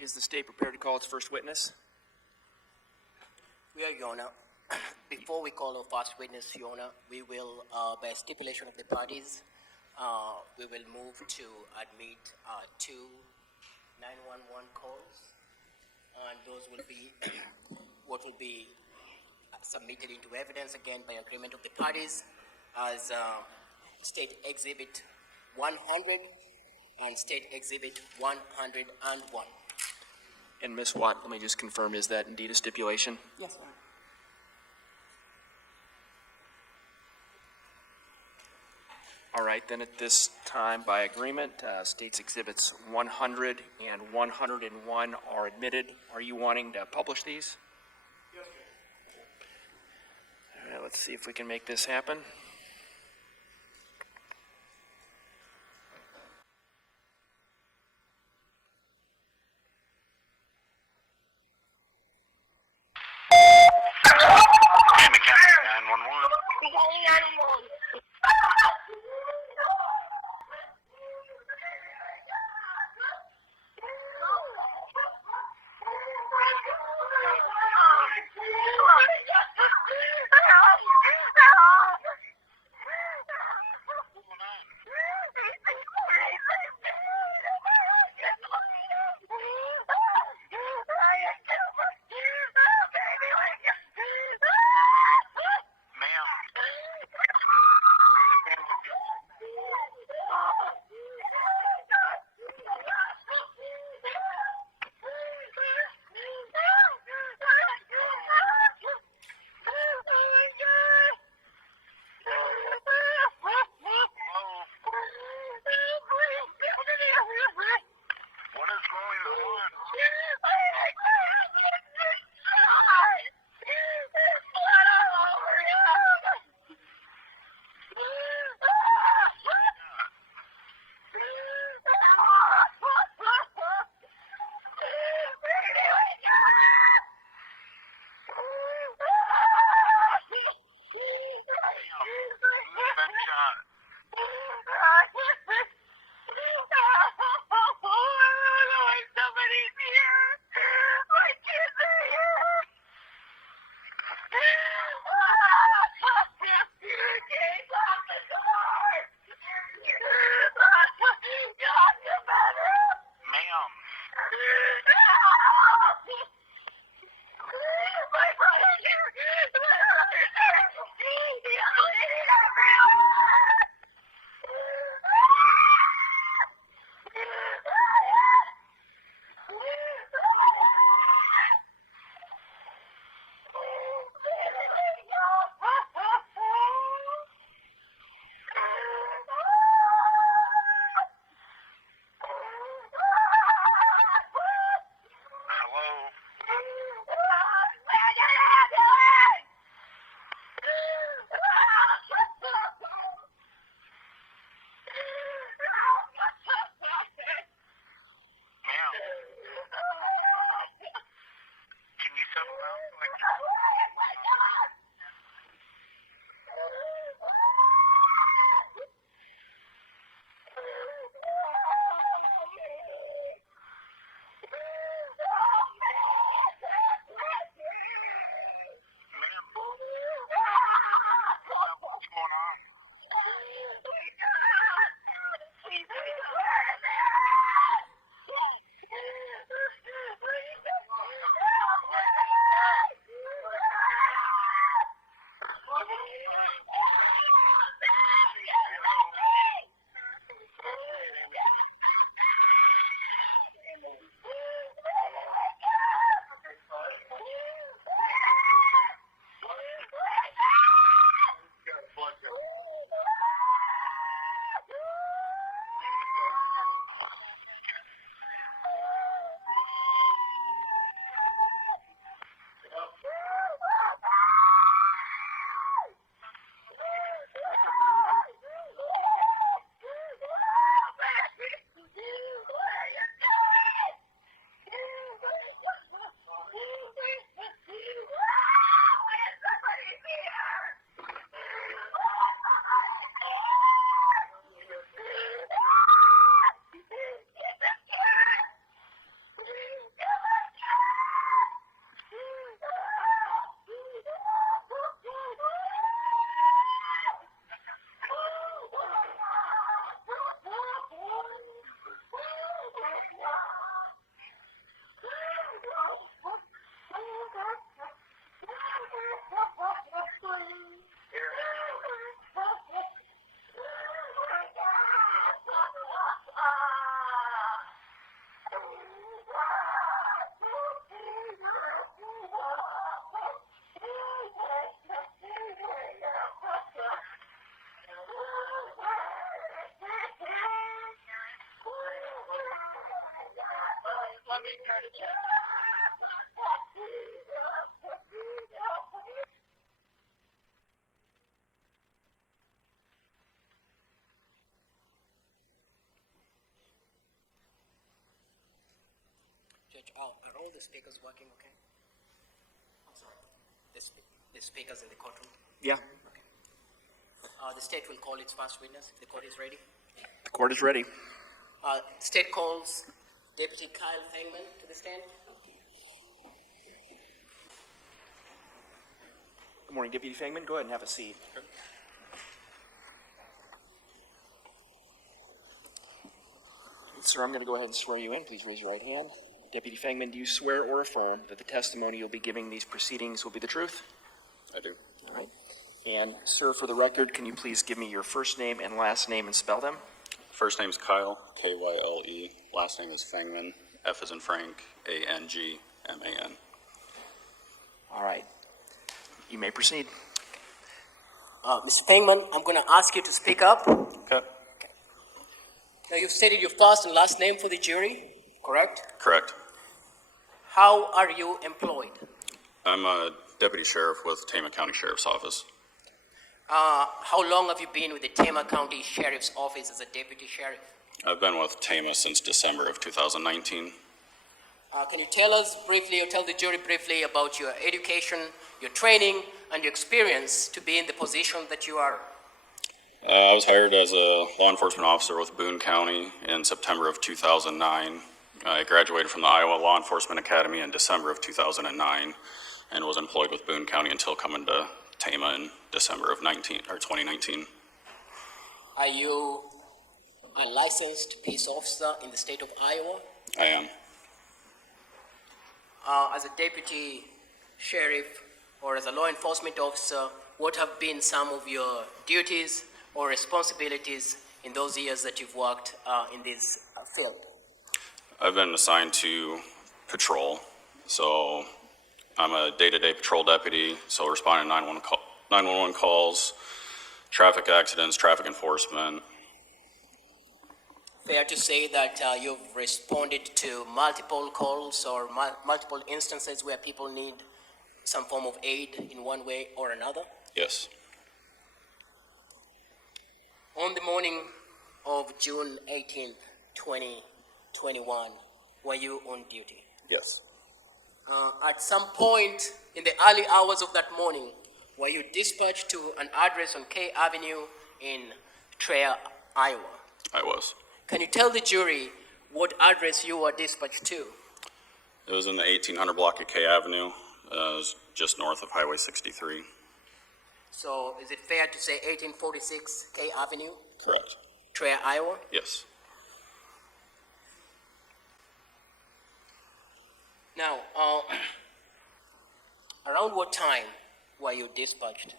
Is the state prepared to call its first witness? We are, Your Honor. Before we call our first witness, Your Honor, we will, by stipulation of the parties, we will move to admit two 911 calls, and those will be what will be submitted into evidence again by agreement of the parties as State Exhibit 100 and State Exhibit 101. And Ms. Watt, let me just confirm, is that indeed a stipulation? Yes, Your Honor. All right, then at this time, by agreement, States Exhibits 100 and 101 are admitted. Are you wanting to publish these? Yes, All right, let's see if we can make this happen. Mechanic 911. Judge, are all the speakers working okay? I'm sorry. The speakers in the courtroom? Yeah, Okay. The state will call its first witness. The court is ready. the court is ready. State calls Deputy Kyle Fangman to the stand. Good morning, Deputy Fangman. Go ahead and have a seat. Sir, I'm going to go ahead and swear you in. Please raise your right hand. Deputy Fangman, do you swear or affirm that the testimony you'll be giving these proceedings will be the truth? I do. All right. And, sir, for the record, can you please give me your first name and last name and spell them? First name's Kyle, K-Y-L-E. Last name is Fangman, F as in Frank, A-N-G-M-A-N. All right. You may proceed. Mr. Fangman, I'm going to ask you to speak up. Okay. Now, you've stated your first and last name for the jury, correct? Correct. How are you employed? I'm a deputy sheriff with Tama County Sheriff's Office. How long have you been with the Tama County Sheriff's Office as a deputy sheriff? I've been with Tama since December of 2019. Can you tell us briefly, or tell the jury briefly, about your education, your training, and your experience to be in the position that you are? I was hired as a law enforcement officer with Boone County in September of 2009. I graduated from the Iowa Law Enforcement Academy in December of 2009 and was employed with Boone County until coming to Tama in December of 2019. Are you a licensed peace officer in the state of Iowa? I am. As a deputy sheriff or as a law enforcement officer, what have been some of your duties or responsibilities in those years that you've worked in this field? I've been assigned to patrol, so I'm a day-to-day patrol deputy, so responding to 911 calls, traffic accidents, traffic enforcement. Fair to say that you've responded to multiple calls or multiple instances where people need some form of aid in one way or another? Yes. On the morning of June 18th, 2021, were you on duty? Yes. At some point in the early hours of that morning, were you dispatched to an address on K Avenue in Traer, Iowa? I was. Can you tell the jury what address you were dispatched to? It was in the 1800 block of K Avenue. It was just north of Highway 63. So is it fair to say 1846 K Avenue, Correct. Traer, Iowa? Yes. Now, around what time were you dispatched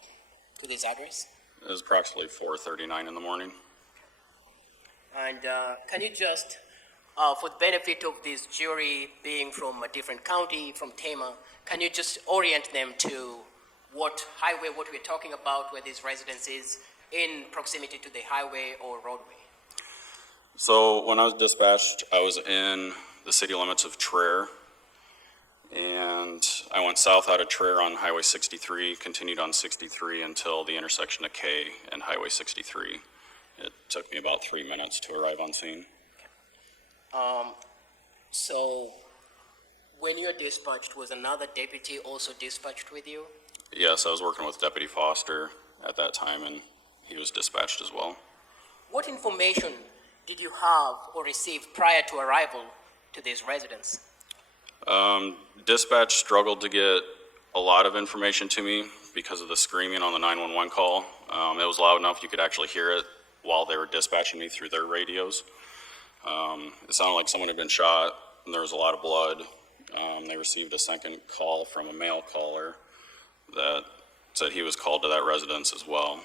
to this address? It was approximately 4:39 in the morning. And can you just, for the benefit of this jury being from a different county, from Tama, can you just orient them to what highway, what we're talking about, where this residence is, in proximity to the highway or roadway? So when I was dispatched, I was in the city limits of Traer, and I went south out of Traer on Highway 63, continued on 63 until the intersection of K and Highway 63. It took me about 3 minutes to arrive on scene. So when you're dispatched, was another deputy also dispatched with you? Yes, I was working with Deputy Foster at that time, and he was dispatched as well. What information did you have or receive prior to arrival to this residence? Dispatch struggled to get a lot of information to me because of the screaming on the 911 call. It was loud enough you could actually hear it while they were dispatching me through their radios. It sounded like someone had been shot, and there was a lot of blood. They received a second call from a male caller that said he was called to that residence as well.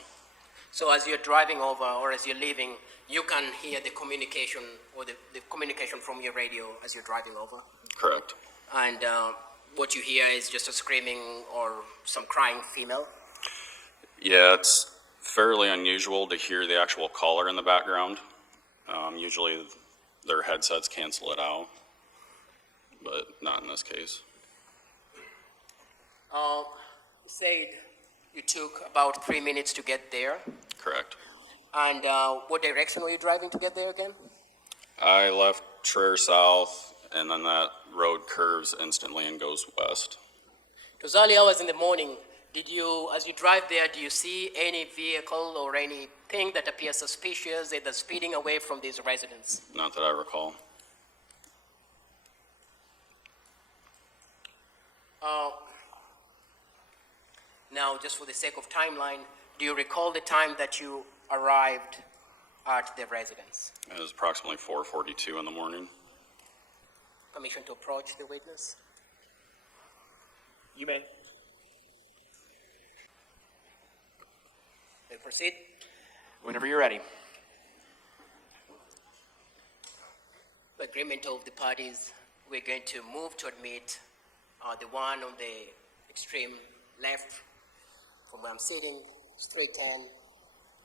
So as you're driving over or as you're leaving, you can hear the communication or the communication from your radio as you're driving over? Correct. And what you hear is just a screaming or some crying female? Yeah, it's fairly unusual to hear the actual caller in the background. Usually their headsets cancel it out. but not in this case. You said you took about 3 minutes to get there. Correct. And what direction were you driving to get there again? I left Traer south, and then that road curves instantly and goes west. It was early hours in the morning. Did you, as you drive there, do you see any vehicle or anything that appears suspicious, either speeding away from these residents? Not that I recall. Now, just for the sake of timeline, do you recall the time that you arrived at the residence? It was approximately 4:42 in the morning. Permission to approach the witness? You may. May proceed? Whenever you're ready. The agreement of the parties, we're going to move to admit the one on the extreme left from where I'm sitting, 310,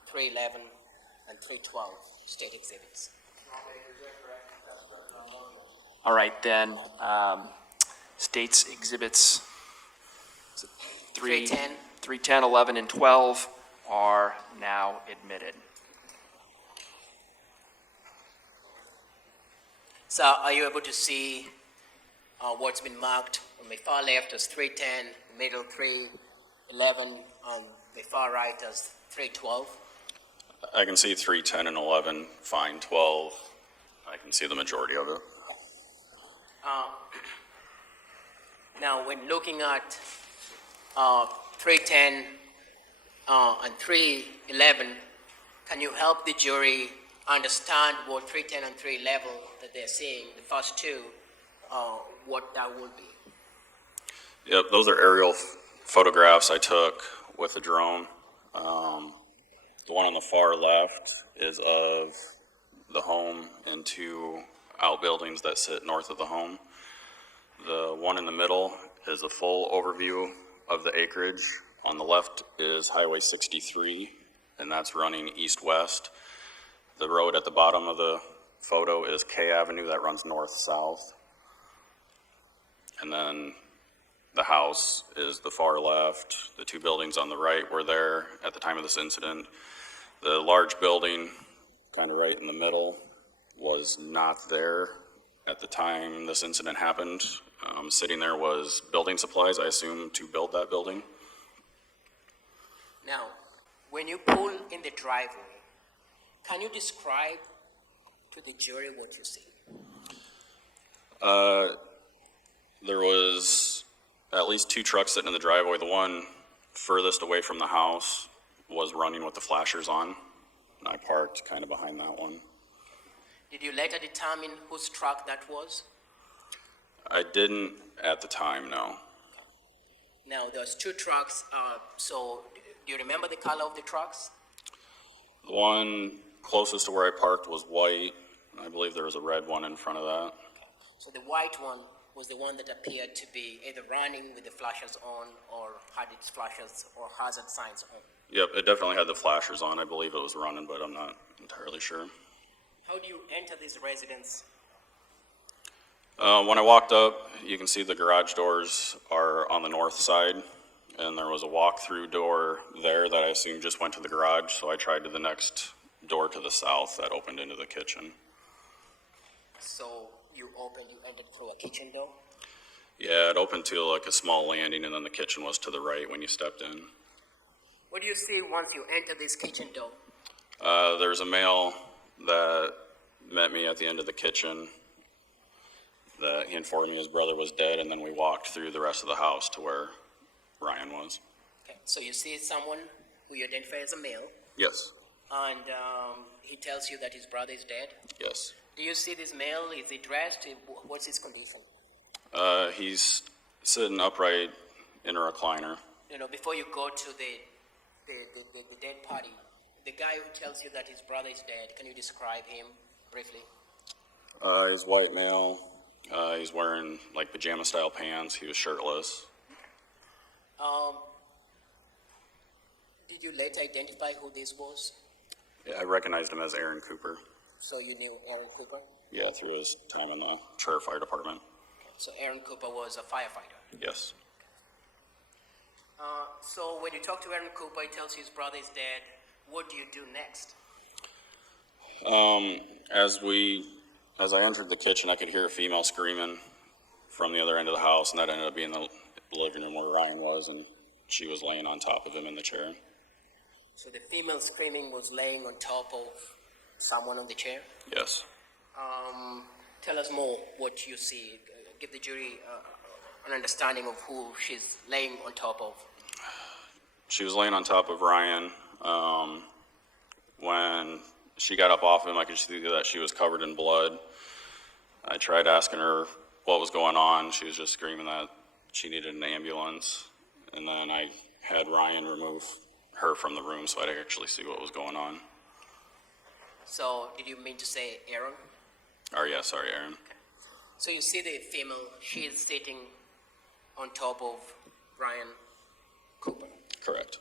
311, and 312 state exhibits. All right, then, states exhibits 310. 310, 11, and 12 are now admitted. So are you able to see what's been marked on my far left as 310, middle 311, on the far right as 312? I can see 310 and 11, fine. 12, I can see the majority of it. Now, when looking at 310 and 311, can you help the jury understand what 310 and 311 that they're seeing, the first two, what that would be? Yep, those are aerial photographs I took with a drone. The one on the far left is of the home and two outbuildings that sit north of the home. The one in the middle is a full overview of the acreage. On the left is Highway 63, and that's running east-west. The road at the bottom of the photo is K Avenue that runs north-south. And then the house is the far left. The two buildings on the right were there at the time of this incident. The large building, kind of right in the middle, was not there at the time this incident happened. Sitting there was building supplies, I assume, to build that building. Now, when you pull in the driveway, can you describe to the jury what you see? There was at least two trucks sitting in the driveway. The one furthest away from the house was running with the flashers on, and I parked kind of behind that one. Did you later determine whose truck that was? I didn't at the time, no. Now, there's two trucks, so do you remember the color of the trucks? The one closest to where I parked was white. I believe there was a red one in front of that. So the white one was the one that appeared to be either running with the flashers on or had its flashers or hazard signs on. Yep, it definitely had the flashers on. I believe it was running, but I'm not entirely sure. How do you enter this residence? When I walked up, you can see the garage doors are on the north side, and there was a walk-through door there that I assume just went to the garage, so I tried to the next door to the south that opened into the kitchen. So you entered through a kitchen door? Yeah, it opened to like a small landing, and then the kitchen was to the right when you stepped in. What do you see once you enter this kitchen door? There's a male that met me at the end of the kitchen that he informed me his brother was dead, and then we walked through the rest of the house to where Ryan was. Okay, so you see someone who you identify as a male, Yes. and he tells you that his brother is dead. Yes. Do you see this male? Is he dressed? What's his condition? He's sitting upright in a recliner. You know, before you go to the dead party, the guy who tells you that his brother is dead, can you describe him briefly? He's white male. He's wearing like pajama style pants. He was shirtless. Did you later identify who this was? Yeah, I recognized him as Aaron Cooper. So you knew Aaron Cooper? Yeah, through his time in the Traer Fire Department. So Aaron Cooper was a firefighter. Yes. So when you talk to Aaron Cooper, he tells you his brother is dead. What do you do next? As I entered the kitchen, I could hear a female screaming from the other end of the house, and that ended up being the living room where Ryan was, and she was laying on top of him in the chair. So the female screaming was laying on top of someone on the chair? Yes. Tell us more what you see. Give the jury an understanding of who she's laying on top of. She was laying on top of Ryan. When she got up off him, I could see that she was covered in blood. I tried asking her what was going on. She was just screaming that she needed an ambulance. And then I had Ryan remove her from the room so I could actually see what was going on. So did you mean to say Aaron? Or yeah, sorry, Aaron. So you see the female, she is sitting on top of Ryan Cooper. Correct.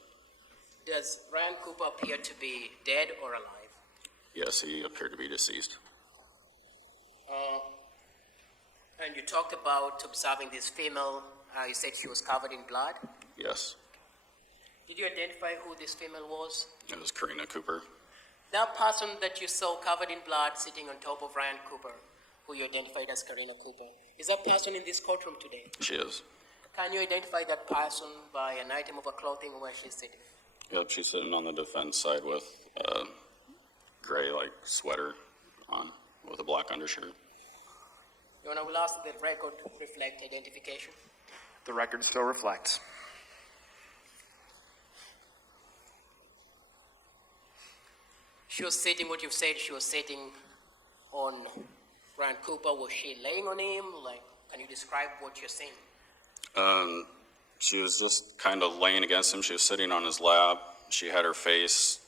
Does Ryan Cooper appear to be dead or alive? Yes, he appeared to be deceased. And you talked about observing this female. You said she was covered in blood. Yes, Did you identify who this female was? it was Karina Cooper. That person that you saw covered in blood sitting on top of Ryan Cooper, who you identified as Karina Cooper, is that person in this courtroom today? She is. Can you identify that person by an item of her clothing where she's sitting? Yep, she's sitting on the defense side with a gray, sweater on with a black undershirt. Your Honor, we'll ask that the record reflect identification. The record so reflects. She was sitting, what you've said, she was sitting on Ryan Cooper. Was she laying on him? Can you describe what you're seeing? She was just kind of laying against him. She was sitting on his lap. She had her face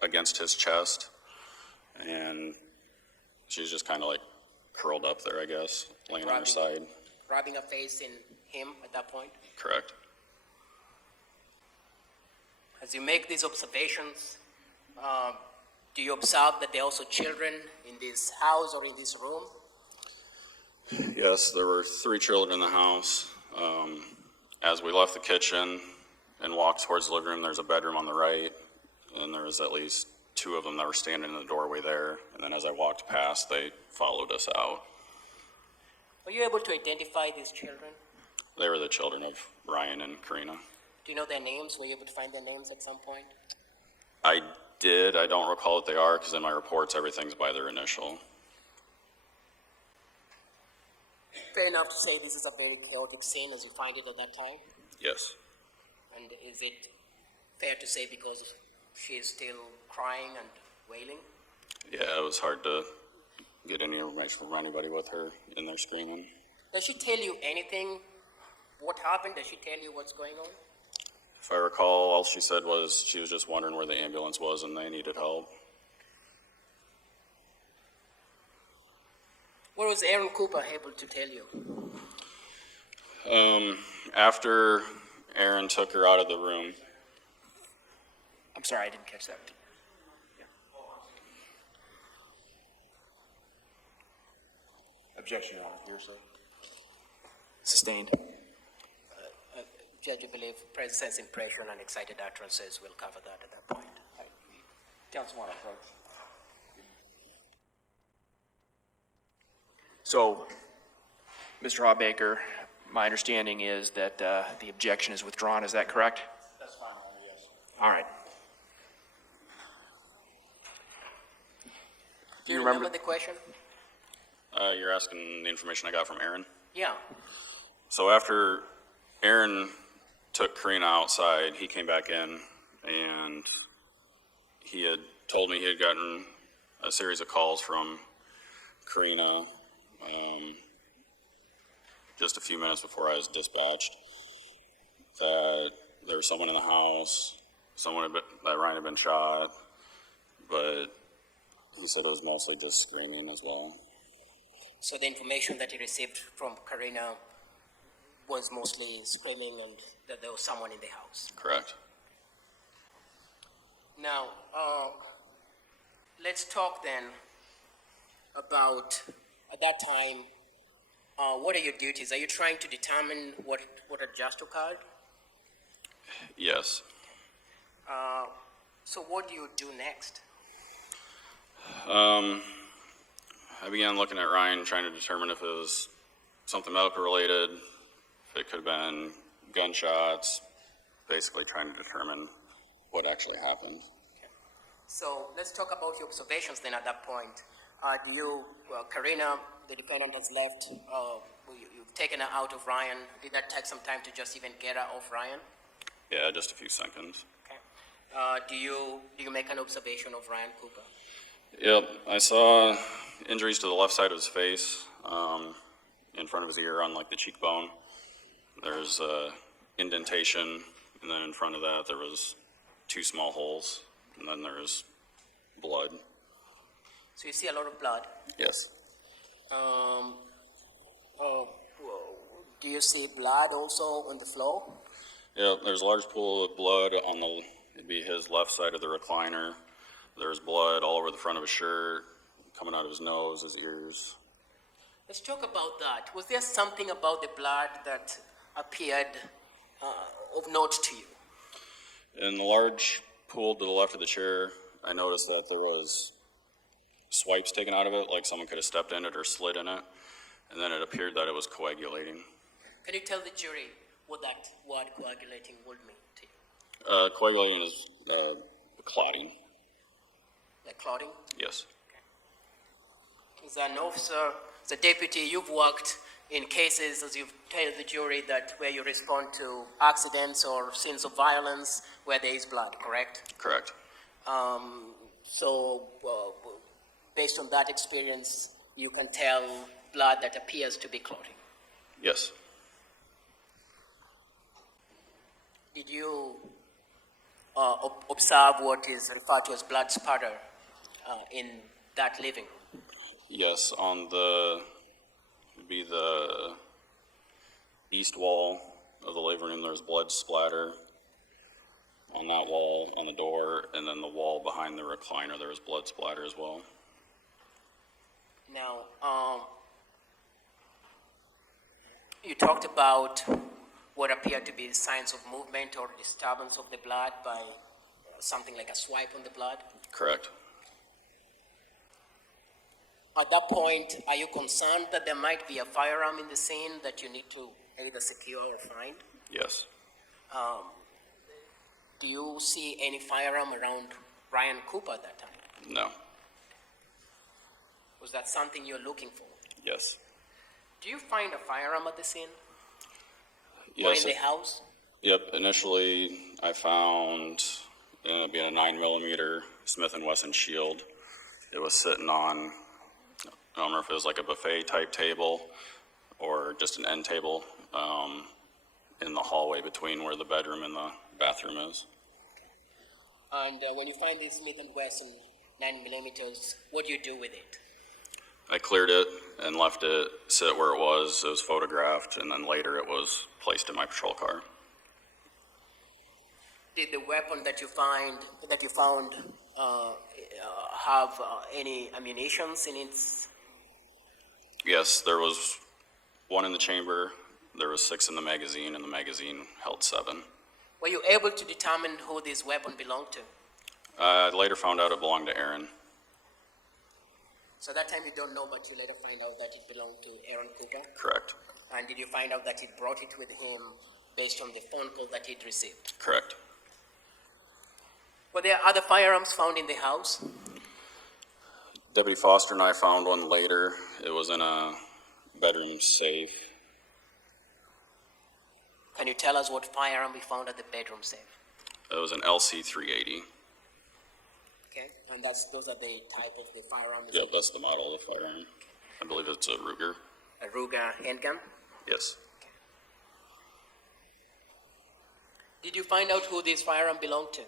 against his chest, and she was just kind of curled up there, I guess, laying on her side. Rubbing her face in him at that point? Correct. As you make these observations, do you observe that there are also children in this house or in this room? Yes, there were 3 children in the house. As we left the kitchen and walked towards the living room, there's a bedroom on the right, and there was at least 2 of them that were standing in the doorway there. And then as I walked past, they followed us out. Were you able to identify these children? They were the children of Ryan and Karina. Do you know their names? Were you able to find their names at some point? I did. I don't recall what they are because in my reports, everything's by their initial. Fair enough to say this is a very chaotic scene as you find it at that time? Yes. And is it fair to say because she is still crying and wailing? Yeah, it was hard to get any information from anybody with her in there screaming. Does she tell you anything? What happened? Does she tell you what's going on? If I recall, all she said was she was just wondering where the ambulance was and they needed help. What was Aaron Cooper able to tell you? After Aaron took her out of the room, I'm sorry, I didn't catch that. Objection, Your Honor. Hearsay. Sustained. Judge, you believe presence, impression, and excited utterances will cover that at that point. Councilman approach. So, Mr. Hawbaker, my understanding is that the objection is withdrawn. Is that correct? That's fine, Your Honor, yes. All right. Do you remember the question? you're asking the information I got from Aaron? Yeah. So after Aaron took Karina outside, he came back in and he had told me he had gotten a series of calls from Karina just a few minutes before I was dispatched that there was someone in the house, that Ryan had been shot, but he said it was mostly just screaming as well. So the information that he received from Karina was mostly screaming and that there was someone in the house. Correct. Now, let's talk then about, at that time, what are your duties? Are you trying to determine what had just occurred? Yes. So what do you do next? I began looking at Ryan, trying to determine if it was something medical related, if it could have been gunshots, basically trying to determine what actually happened. So let's talk about your observations then at that point. Karina, the defendant has left, you've taken her out of Ryan. Did that take some time to just even get her off Ryan? Yeah, just a few seconds. Okay. Do you make an observation of Ryan Cooper? Yep, I saw injuries to the left side of his face, in front of his ear on like the cheekbone. There's a indentation, and then in front of that there was 2 small holes, and then there's blood. So you see a lot of blood. Yes. Do you see blood also on the floor? Yeah, there's a large pool of blood on it'd be his left side of the recliner. There's blood all over the front of his shirt, coming out of his nose, his ears. Let's talk about that. Was there something about the blood that appeared of note to you? In the large pool to the left of the chair, I noticed that there was swipes taken out of it, like someone could have stepped in it or slid in it, and then it appeared that it was coagulating. Can you tell the jury what that word coagulating would mean to you? Coagulating is clotting. Like clotting? Yes. As an officer, as a deputy, you've worked in cases, as you've told the jury, that where you respond to accidents or scenes of violence where there is blood, correct? Correct. So, based on that experience, you can tell blood that appears to be clotting. Yes. Did you observe what is referred to as blood spatter in that living room? Yes, on the east wall of the living room, there's blood splatter. On that wall, on the door, and then the wall behind the recliner, there was blood splatter as well. Now, you talked about what appeared to be signs of movement or disturbance of the blood by something like a swipe on the blood. Correct. At that point, are you concerned that there might be a firearm in the scene that you need to either secure or find? Yes. Do you see any firearm around Ryan Cooper at that time? No. Was that something you're looking for? Yes. Do you find a firearm at the scene? Yes. Or in the house? Yep. Initially, I found being a 9mm Smith & Wesson Shield. It was sitting on, I don't remember if it was like a buffet type table or just an end table in the hallway between where the bedroom and the bathroom is. And when you find this Smith & Wesson 9mm, what do you do with it? I cleared it and left it sit where it was. It was photographed, and then later it was placed in my patrol car. Did the weapon that you found have any ammunitions in its? Yes, there was 1 in the chamber. There was 6 in the magazine, and the magazine held 7. Were you able to determine who this weapon belonged to? I later found out it belonged to Aaron. So that time you don't know, but you later find out that it belonged to Aaron Cooper? Correct. And did you find out that he brought it with him based on the phone call that he'd received? Correct. Were there other firearms found in the house? Deputy Foster and I found one later. It was in a bedroom safe. Can you tell us what firearm we found at the bedroom safe? It was an LC-380. Okay, and those are the type of the firearm? Yep, that's the model of the firearm. I believe it's a Ruger. A Ruger handgun? Yes. Did you find out who this firearm belonged to?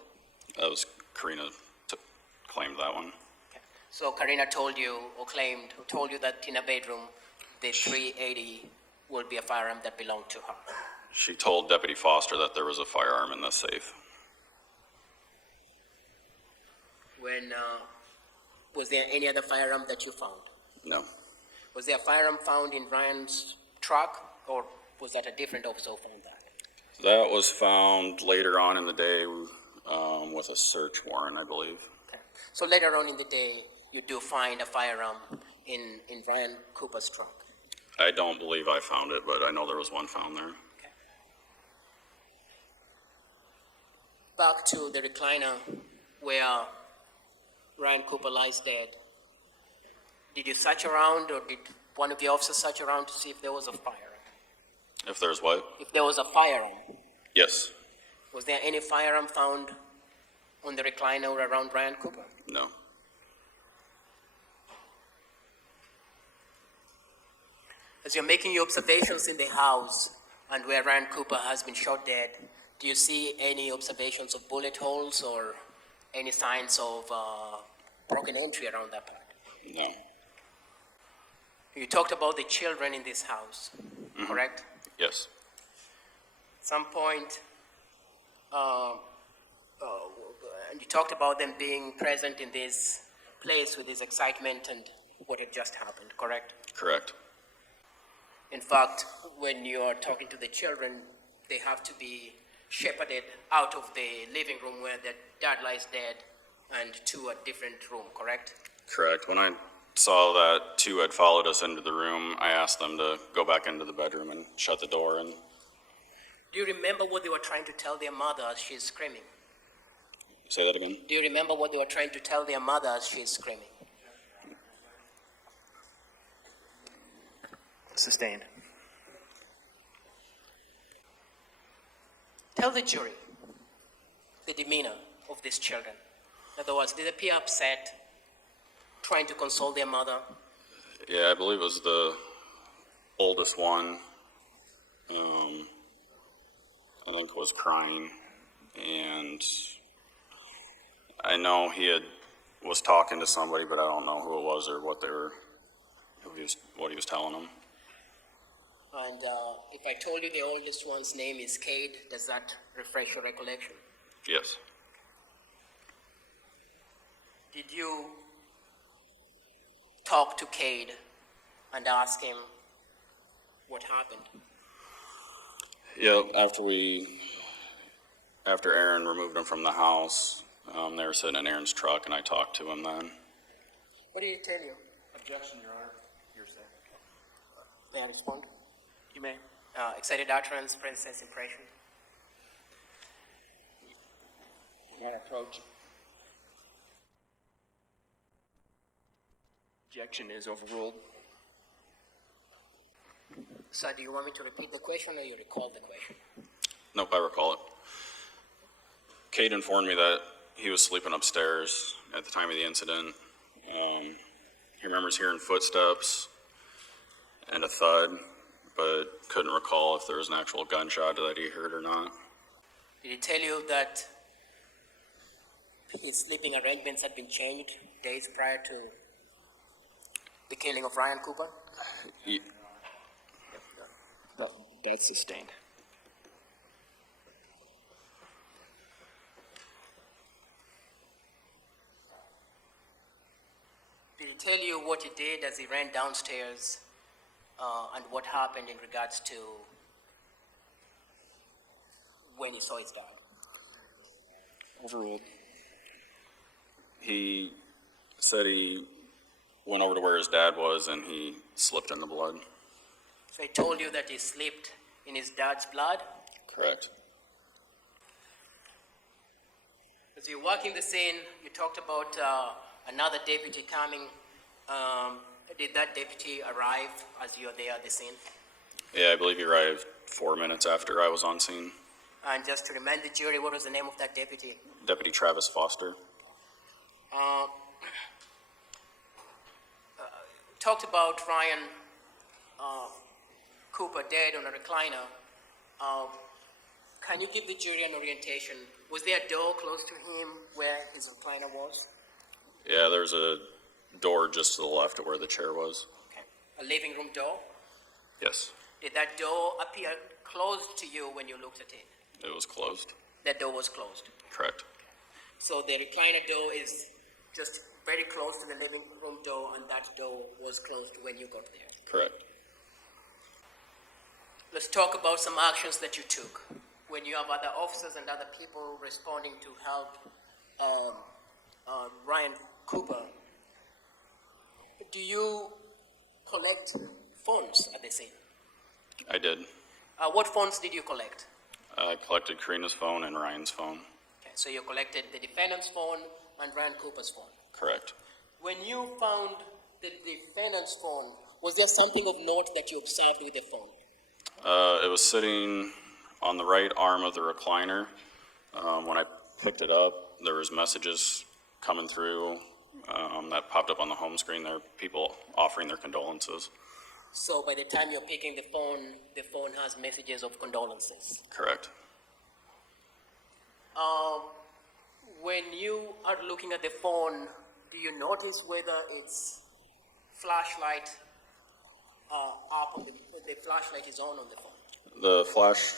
That was Karina claimed that one. Okay. So Karina told you that in a bedroom, the 380 would be a firearm that belonged to her. She told Deputy Foster that there was a firearm in the safe. Was there any other firearm that you found? No. Was there a firearm found in Ryan's truck, or was that a different officer who found that? That was found later on in the day with a search warrant, I believe. Okay. So later on in the day, you do find a firearm in Ryan Cooper's trunk. I don't believe I found it, but I know there was one found there. Okay. Back to the recliner where Ryan Cooper lies dead. Did you search around, or did one of the officers search around to see if there was a firearm? If there's what? If there was a firearm, Yes. was there any firearm found on the recliner or around Ryan Cooper? No. As you're making your observations in the house and where Ryan Cooper has been shot dead, do you see any observations of bullet holes or any signs of broken entry around that part? No. You talked about the children in this house, correct? Yes. At some point, and you talked about them being present in this place with this excitement and what had just happened, correct? Correct. In fact, when you're talking to the children, they have to be shepherded out of the living room where their dad lies dead and to a different room, correct? Correct. When I saw that two had followed us into the room, I asked them to go back into the bedroom and shut the door. And Do you remember what they were trying to tell their mother as she's screaming? say that again? Do you remember what they were trying to tell their mother as she's screaming? Sustained. Tell the jury the demeanor of these children. In other words, did they appear upset, trying to console their mother? Yeah, I believe it was the oldest one. I think was crying, and I know was talking to somebody, but I don't know who it was or what he was telling them. And if I told you the oldest one's name is Cade, does that refresh your recollection? Yes. Did you talk to Cade and ask him what happened? Yeah, after Aaron removed him from the house, they were sitting in Aaron's truck, and I talked to him then. What did he tell you? Objection, Your Honor. Hearsay. May I respond? You may. Excited utterance, princess impression. Your Honor, approach. Objection is overruled. Sir, do you want me to repeat the question or you recall the question? Nope, I recall it. Kate informed me that he was sleeping upstairs at the time of the incident. He remembers hearing footsteps and a thud, but couldn't recall if there was an actual gunshot that he heard or not. Did he tell you that his sleeping arrangements had been changed days prior to the killing of Ryan Cooper? That's sustained. Did he tell you what he did as he ran downstairs and what happened in regards to when he saw his dad? Overruled. He said he went over to where his dad was and he slipped in the blood. So he told you that he slipped in his dad's blood? Correct. As you walk in the scene, you talked about another deputy coming. Did that deputy arrive as you were there at the scene? Yeah, I believe he arrived 4 minutes after I was on scene. And just to remind the jury, what was the name of that deputy? Deputy Travis Foster. Talked about Ryan Cooper dead on a recliner. Can you give the jury an orientation? Was there a door close to him where his recliner was? Yeah, there's a door just to the left of where the chair was. Okay. A living room door? Yes, Did that door appear closed to you when you looked at it? it was closed. That door was closed. Correct. So the recliner door is just very close to the living room door, and that door was closed when you got there. Correct. let's talk about some actions that you took. When you have other officers and other people responding to help Ryan Cooper, do you collect phones at the scene? I did. What phones did you collect? I collected Karina's phone and Ryan's phone. Okay, so you collected the defendant's phone and Ryan Cooper's phone. Correct. When you found the defendant's phone, was there something of note that you observed with the phone? It was sitting on the right arm of the recliner. When I picked it up, there was messages coming through that popped up on the home screen. There were people offering their condolences. So by the time you're picking the phone has messages of condolences. Correct. When you are looking at the phone, do you notice whether it's flashlight up on the flashlight is on the phone? The flash,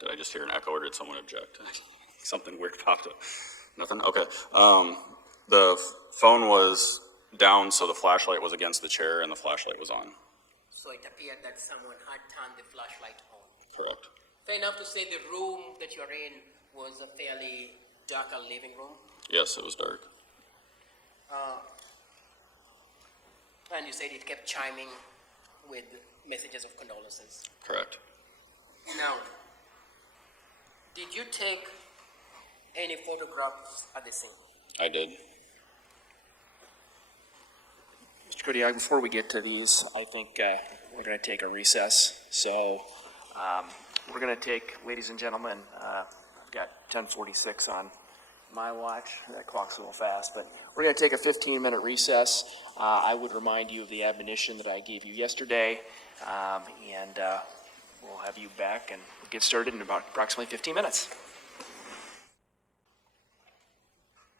did I just hear an echo or did someone object? Something weird popped up. Nothing? Okay. The phone was down, so the flashlight was against the chair and the flashlight was on. So it appeared that someone had turned the flashlight on. Correct. Fair enough to say the room that you're in was a fairly darker living room. Yes, it was dark. And you said it kept chiming with messages of condolences. Correct. Now, did you take any photographs at the scene? I did. Mr. Kodiaga, before we get to these, I think we're going to take a recess. So we're going to take, ladies and gentlemen, I've got 10:46 on my watch. That clock's a little fast, but we're going to take a 15-minute recess. I would remind you of the admonition that I gave you yesterday, and we'll have you back and get started in about approximately 15 minutes.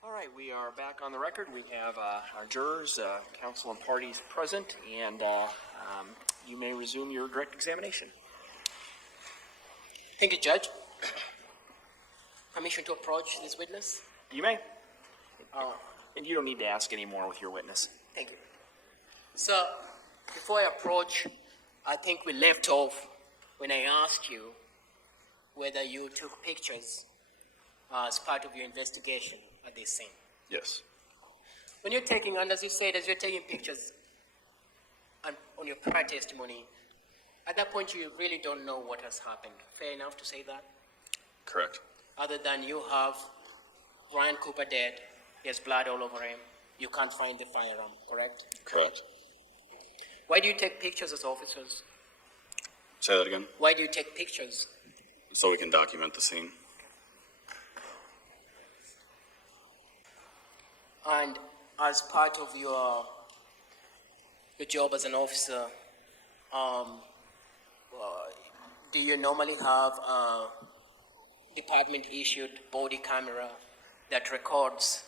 All right, we are back on the record. We have our jurors, counsel and parties present, and you may resume your direct examination. Thank you, Judge. Permission to approach this witness? You may. And you don't need to ask any more with your witness. Thank you. So, before I approach, I think we left off when I asked you whether you took pictures as part of your investigation at this scene. Yes. When you're taking, and as you said, as you're taking pictures and on your prior testimony, at that point you really don't know what has happened. Fair enough to say that? Correct. Other than you have Ryan Cooper dead, there's blood all over him, you can't find the firearm, correct? Correct. Why do you take pictures as officers? Say that again? Why do you take pictures? So we can document the scene. And as part of your job as an officer, do you normally have a department-issued body camera that records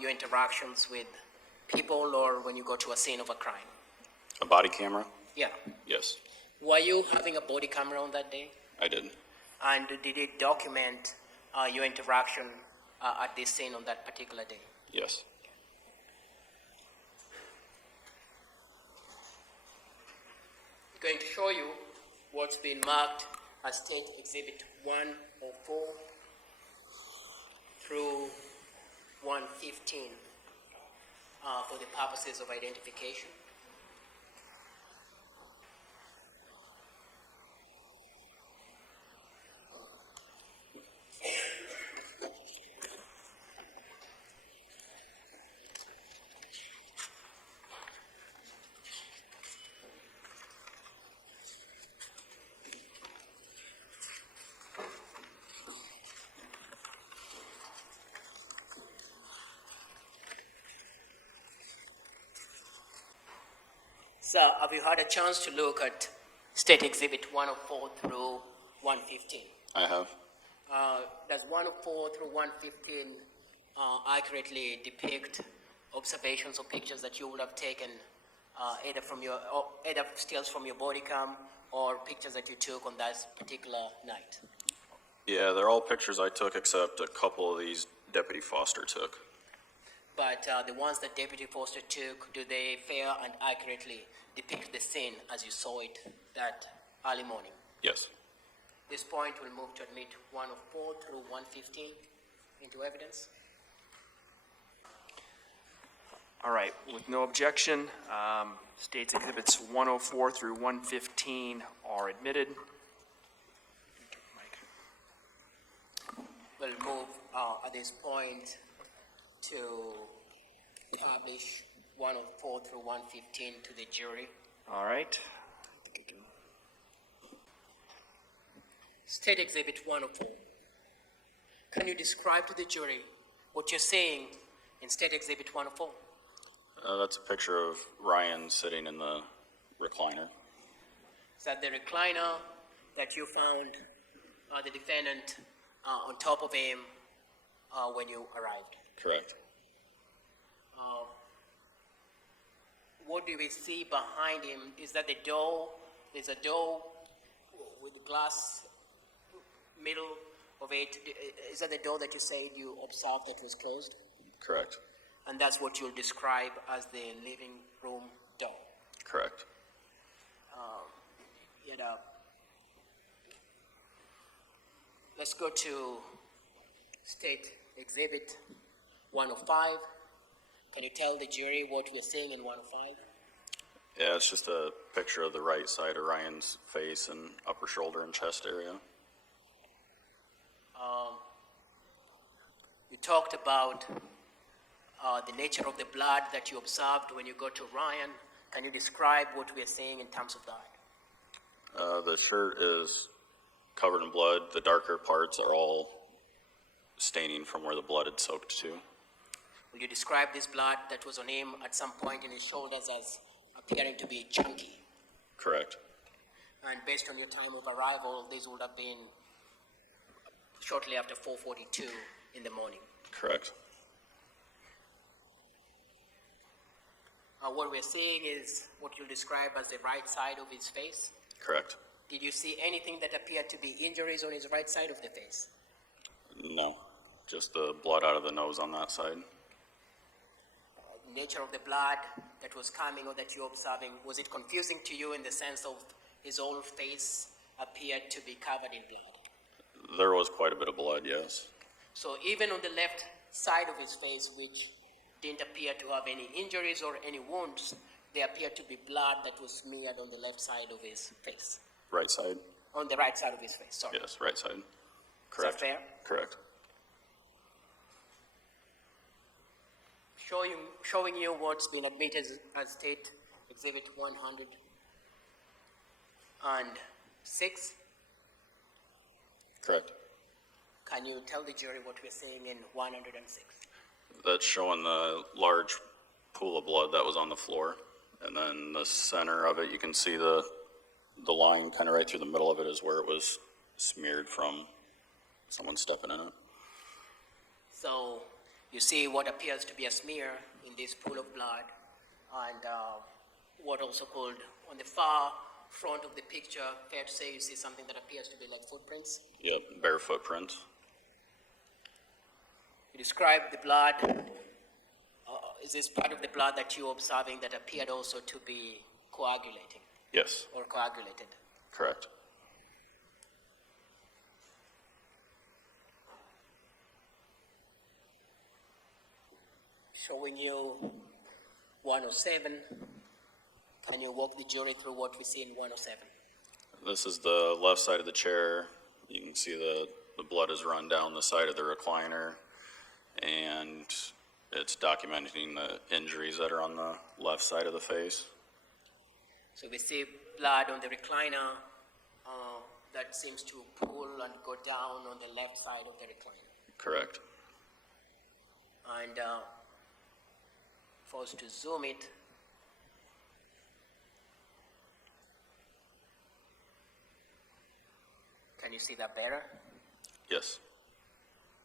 your interactions with people or when you go to a scene of a crime? A body camera? Yeah. Yes, Were you having a body camera on that day? I did. And did it document your interaction at this scene on that particular day? Yes. Going to show you what's been marked as State Exhibit 104 through 115 for the purposes of identification. So, have you had a chance to look at State Exhibit 104 through 115? I have. Does 104 through 115 accurately depict observations or pictures that you would have taken either stills from your body cam or pictures that you took on that particular night? Yeah, they're all pictures I took except a couple of these Deputy Foster took. But the ones that Deputy Foster took, do they fair and accurately depict the scene as you saw it that early morning. Yes. This point will move to admit 104 through 115 into evidence. All right, with no objection, State's Exhibits 104 through 115 are admitted. We'll move at this point to publish 104 through 115 to the jury. All right. State Exhibit 104. Can you describe to the jury what you're saying in State Exhibit 104? That's a picture of Ryan sitting in the recliner. Is that the recliner that you found the defendant on top of him when you arrived? Correct. What do we see behind him? Is that the door? There's a door with the glass middle of it. Is that the door that you said you observed that was closed? Correct. And that's what you'll describe as the living room door. Correct. Let's go to State Exhibit 105. Can you tell the jury what we're seeing in 105? Yeah, it's just a picture of the right side of Ryan's face and upper shoulder and chest area. You talked about the nature of the blood that you observed when you go to Ryan. Can you describe what we're seeing in terms of that? The shirt is covered in blood. The darker parts are all staining from where the blood had soaked to. Will you describe this blood that was on him at some point in his shoulders as appearing to be chunky? Correct. And based on your time of arrival, this would have been shortly after 4:42 in the morning. Correct. What we're seeing is what you'll describe as the right side of his face. Correct. Did you see anything that appeared to be injuries on his right side of the face? No, just the blood out of the nose on that side. The nature of the blood that was coming or that you're observing, was it confusing to you in the sense of his whole face appeared to be covered in blood? There was quite a bit of blood, yes. So even on the left side of his face, which didn't appear to have any injuries or any wounds, there appeared to be blood that was smeared on the left side of his face. Right side? On the right side of his face, sorry. Yes, right side. Is that Correct. fair? Correct. Showing you what's been admitted as State Exhibit 106. Correct. Can you tell the jury what we're seeing in 106? That's showing the large pool of blood that was on the floor. And then the center of it, you can see the line kind of right through the middle of it is where it was smeared from someone stepping in it. So you see what appears to be a smear in this pool of blood, and what also called on the far front of the picture, fair to say you see something that appears to be like footprints. Yep, bare footprints. You describe the blood. Is this part of the blood that you're observing that appeared also to be coagulating Yes, or coagulated? correct. Showing you 107. Can you walk the jury through what we see in 107? This is the left side of the chair. You can see the blood has run down the side of the recliner, and it's documenting the injuries that are on the left side of the face. So we see blood on the recliner that seems to pull and go down on the left side of the recliner. Correct. And for us to zoom it, can you see that better? Yes,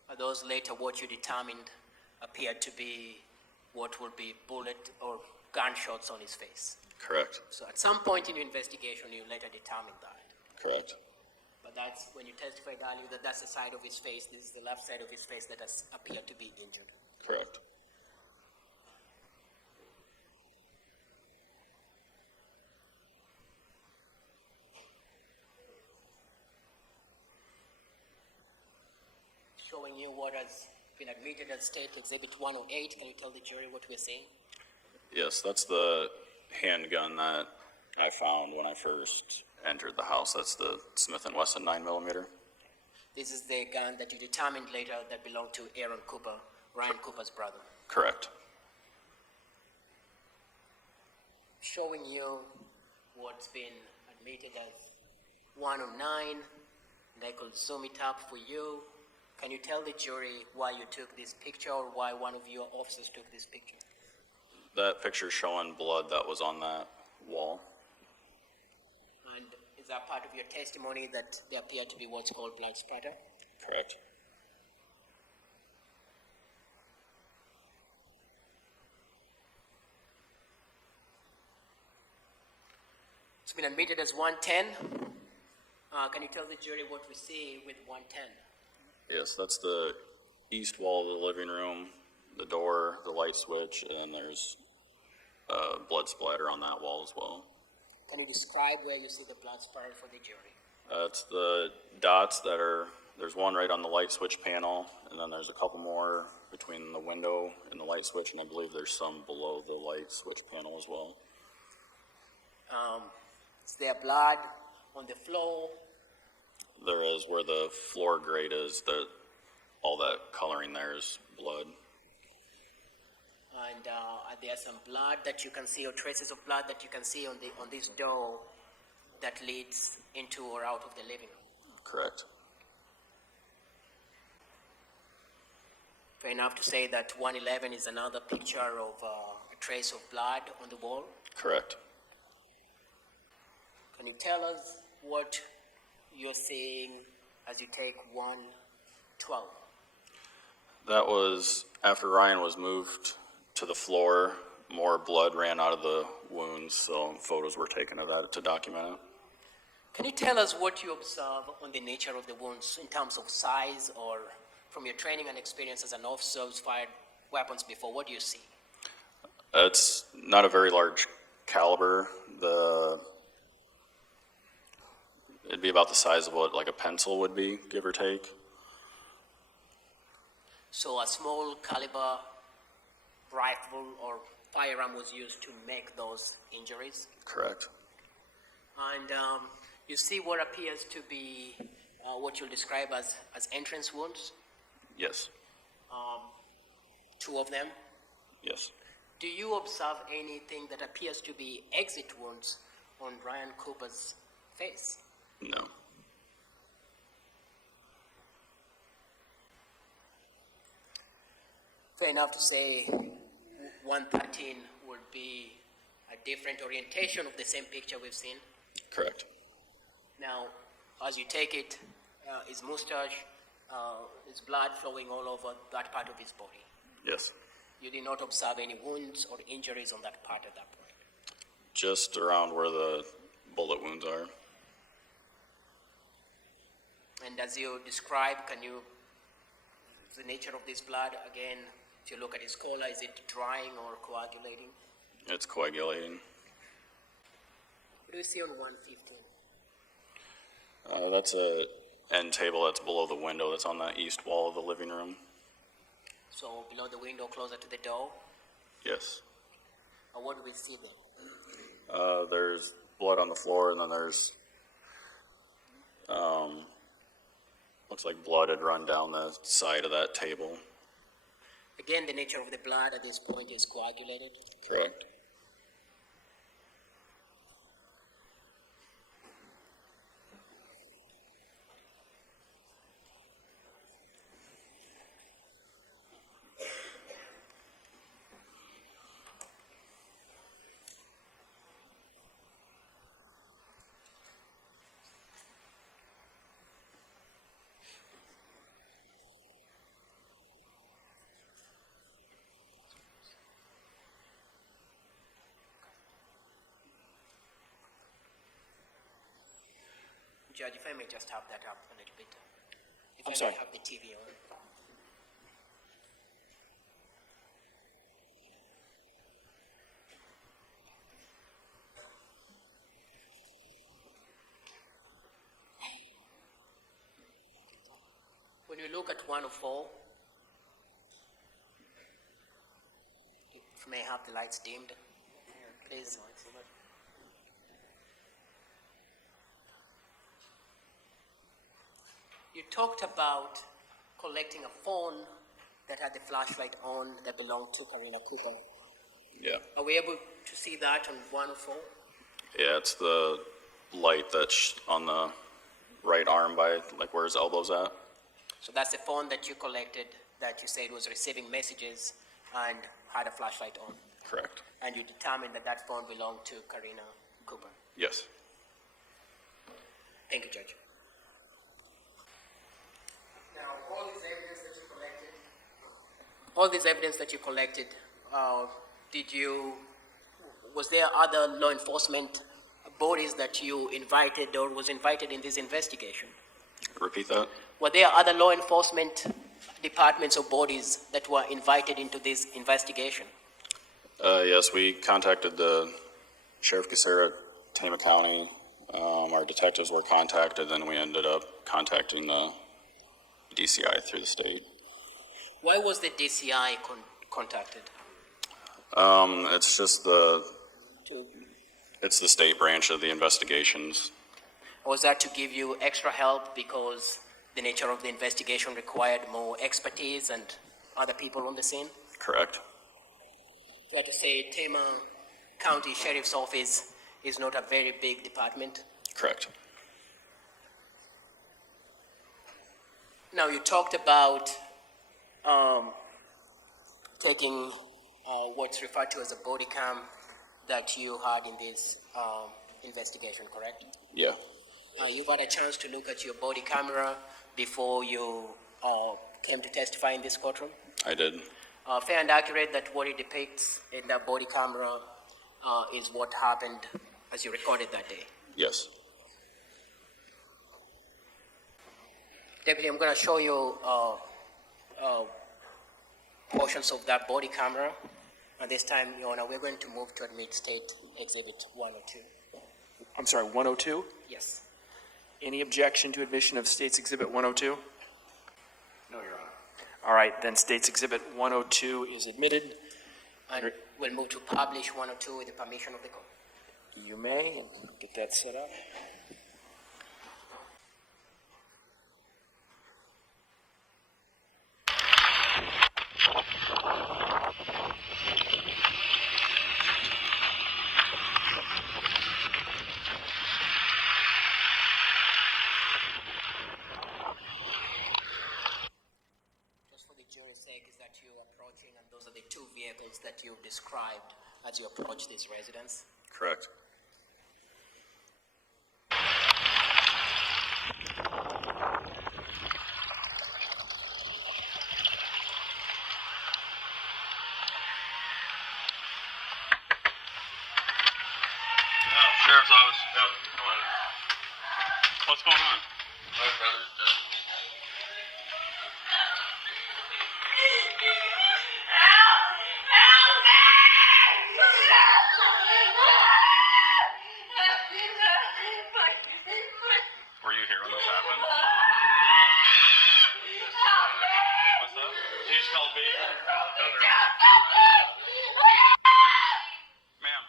Are those later what you determined appeared to be what would be bullet or gunshots on his face? correct, So at some point in your investigation, you later determined that. correct. But that's when you testified earlier that that's the side of his face, this is the left side of his face that has appeared to be injured. Correct. showing you what has been admitted as State Exhibit 108. Can you tell the jury what we're seeing? Yes, that's the handgun that I found when I first entered the house. That's the Smith & Wesson 9mm. This is the gun that you determined later that belonged to Aaron Cooper, Ryan Cooper's brother. Correct. Showing you what's been admitted as 109. And I could zoom it up for you. Can you tell the jury why you took this picture or why one of your officers took this picture? That picture showing blood that was on that wall. And is that part of your testimony that there appeared to be what's called blood spatter? Correct. It's been admitted as 110. Can you tell the jury what we see with 110? Yes, that's the east wall of the living room, the door, the light switch, and there's blood splatter on that wall as well. Can you describe where you see the blood spatter for the jury? It's the dots that are, there's one right on the light switch panel, and then there's a couple more between the window and the light switch, and I believe there's some below the light switch panel as well. Is there blood on the floor? There is, where the floor grate is, all that coloring there is blood. And are there some blood that you can see, or traces of blood that you can see on this door that leads into or out of the living room? Correct. Fair enough to say that 111 is another picture of a trace of blood on the wall? Correct. Can you tell us what you're seeing as you take 112? That was after Ryan was moved to the floor. More blood ran out of the wounds, so photos were taken of that to document it. Can you tell us what you observe on the nature of the wounds in terms of size, or from your training and experience as an officer who's fired weapons before? What do you see? It's not a very large caliber. It'd be about the size of what like a pencil would be, give or take. So a small caliber rifle or firearm was used to make those injuries? Correct. And you see what appears to be what you'll describe as entrance wounds? Yes. 2 of them. Yes. Do you observe anything that appears to be exit wounds on Ryan Cooper's face? No. Fair enough to say 113 would be a different orientation of the same picture we've seen. Correct. Now, as you take it, his mustache, his blood flowing all over that part of his body. Yes. You did not observe any wounds or injuries on that part at that point. Just around where the bullet wounds are. And as you describe, the nature of this blood, again, if you look at his collar, is it drying or coagulating? It's coagulating. What do you see on 115? That's a end table that's below the window that's on the east wall of the living room. So below the window, closer to the door? Yes. What do we see there? There's blood on the floor, and then there's looks like blood had run down the side of that table. Again, the nature of the blood at this point is coagulated? Correct. Judge, if I may just have that up a little bit. If I'm I sorry. may have the TV on. When you look look at 104? If you may have the lights dimmed, please. You talked about collecting a phone that had the flashlight on that belonged to Karina Cooper. Yeah. Are we able to see that on 104? Yeah, it's the light that's on the right arm by, like, where his elbow's at. So that's the phone that you collected that you said was receiving messages and had a flashlight on. Correct. And you determined that that phone belonged to Karina Cooper. Yes. Thank you, Judge. Now, all this evidence that you collected, was there other law enforcement bodies that you invited or was invited in this investigation? Repeat that? Were there other law enforcement departments or bodies that were invited into this investigation? Yes, we contacted the Sheriff Casera, Tama County. Our detectives were contacted, then we ended up contacting the DCI through the state. Why was the DCI contacted? It's just it's the state branch of the investigations. Was that to give you extra help because the nature of the investigation required more expertise and other people on the scene? Correct. Fair to say Tama County Sheriff's Office is not a very big department. Correct. Now, you talked about taking what's referred to as a body cam that you had in this investigation, correct? Yeah. You've had a chance to look at your body camera before you came to testify in this courtroom? I did. Fair and accurate that what it depicts in that body camera is what happened as you recorded that day? Yes. Deputy, I'm going to show you portions of that body camera. And this time, Your Honor, we're going to move to admit State Exhibit 102. I'm sorry, 102? Yes. Any objection to admission of State's Exhibit 102? No, Your Honor. All right, then State's Exhibit 102 is admitted. And we'll move to publish 102 with the permission of the court. You may, and get that set up. Just for the jury's sake, is that you approaching, and those are the two vehicles that you described as you approach this residence? Correct. Sheriff's office. Yep. What's going on? My brother's dead. Were you here when this happened? What's up? He just called me. Ma'am. Ma'am,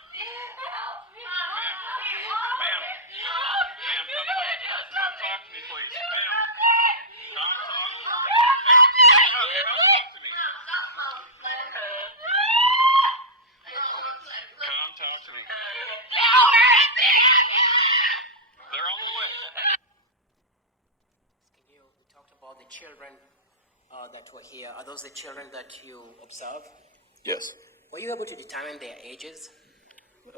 come talk to me, please. Ma'am, come talk to me. Come talk to me. They're on the way. You talked about the children that were here. Are those the children that you observed? Yes. Were you able to determine their ages?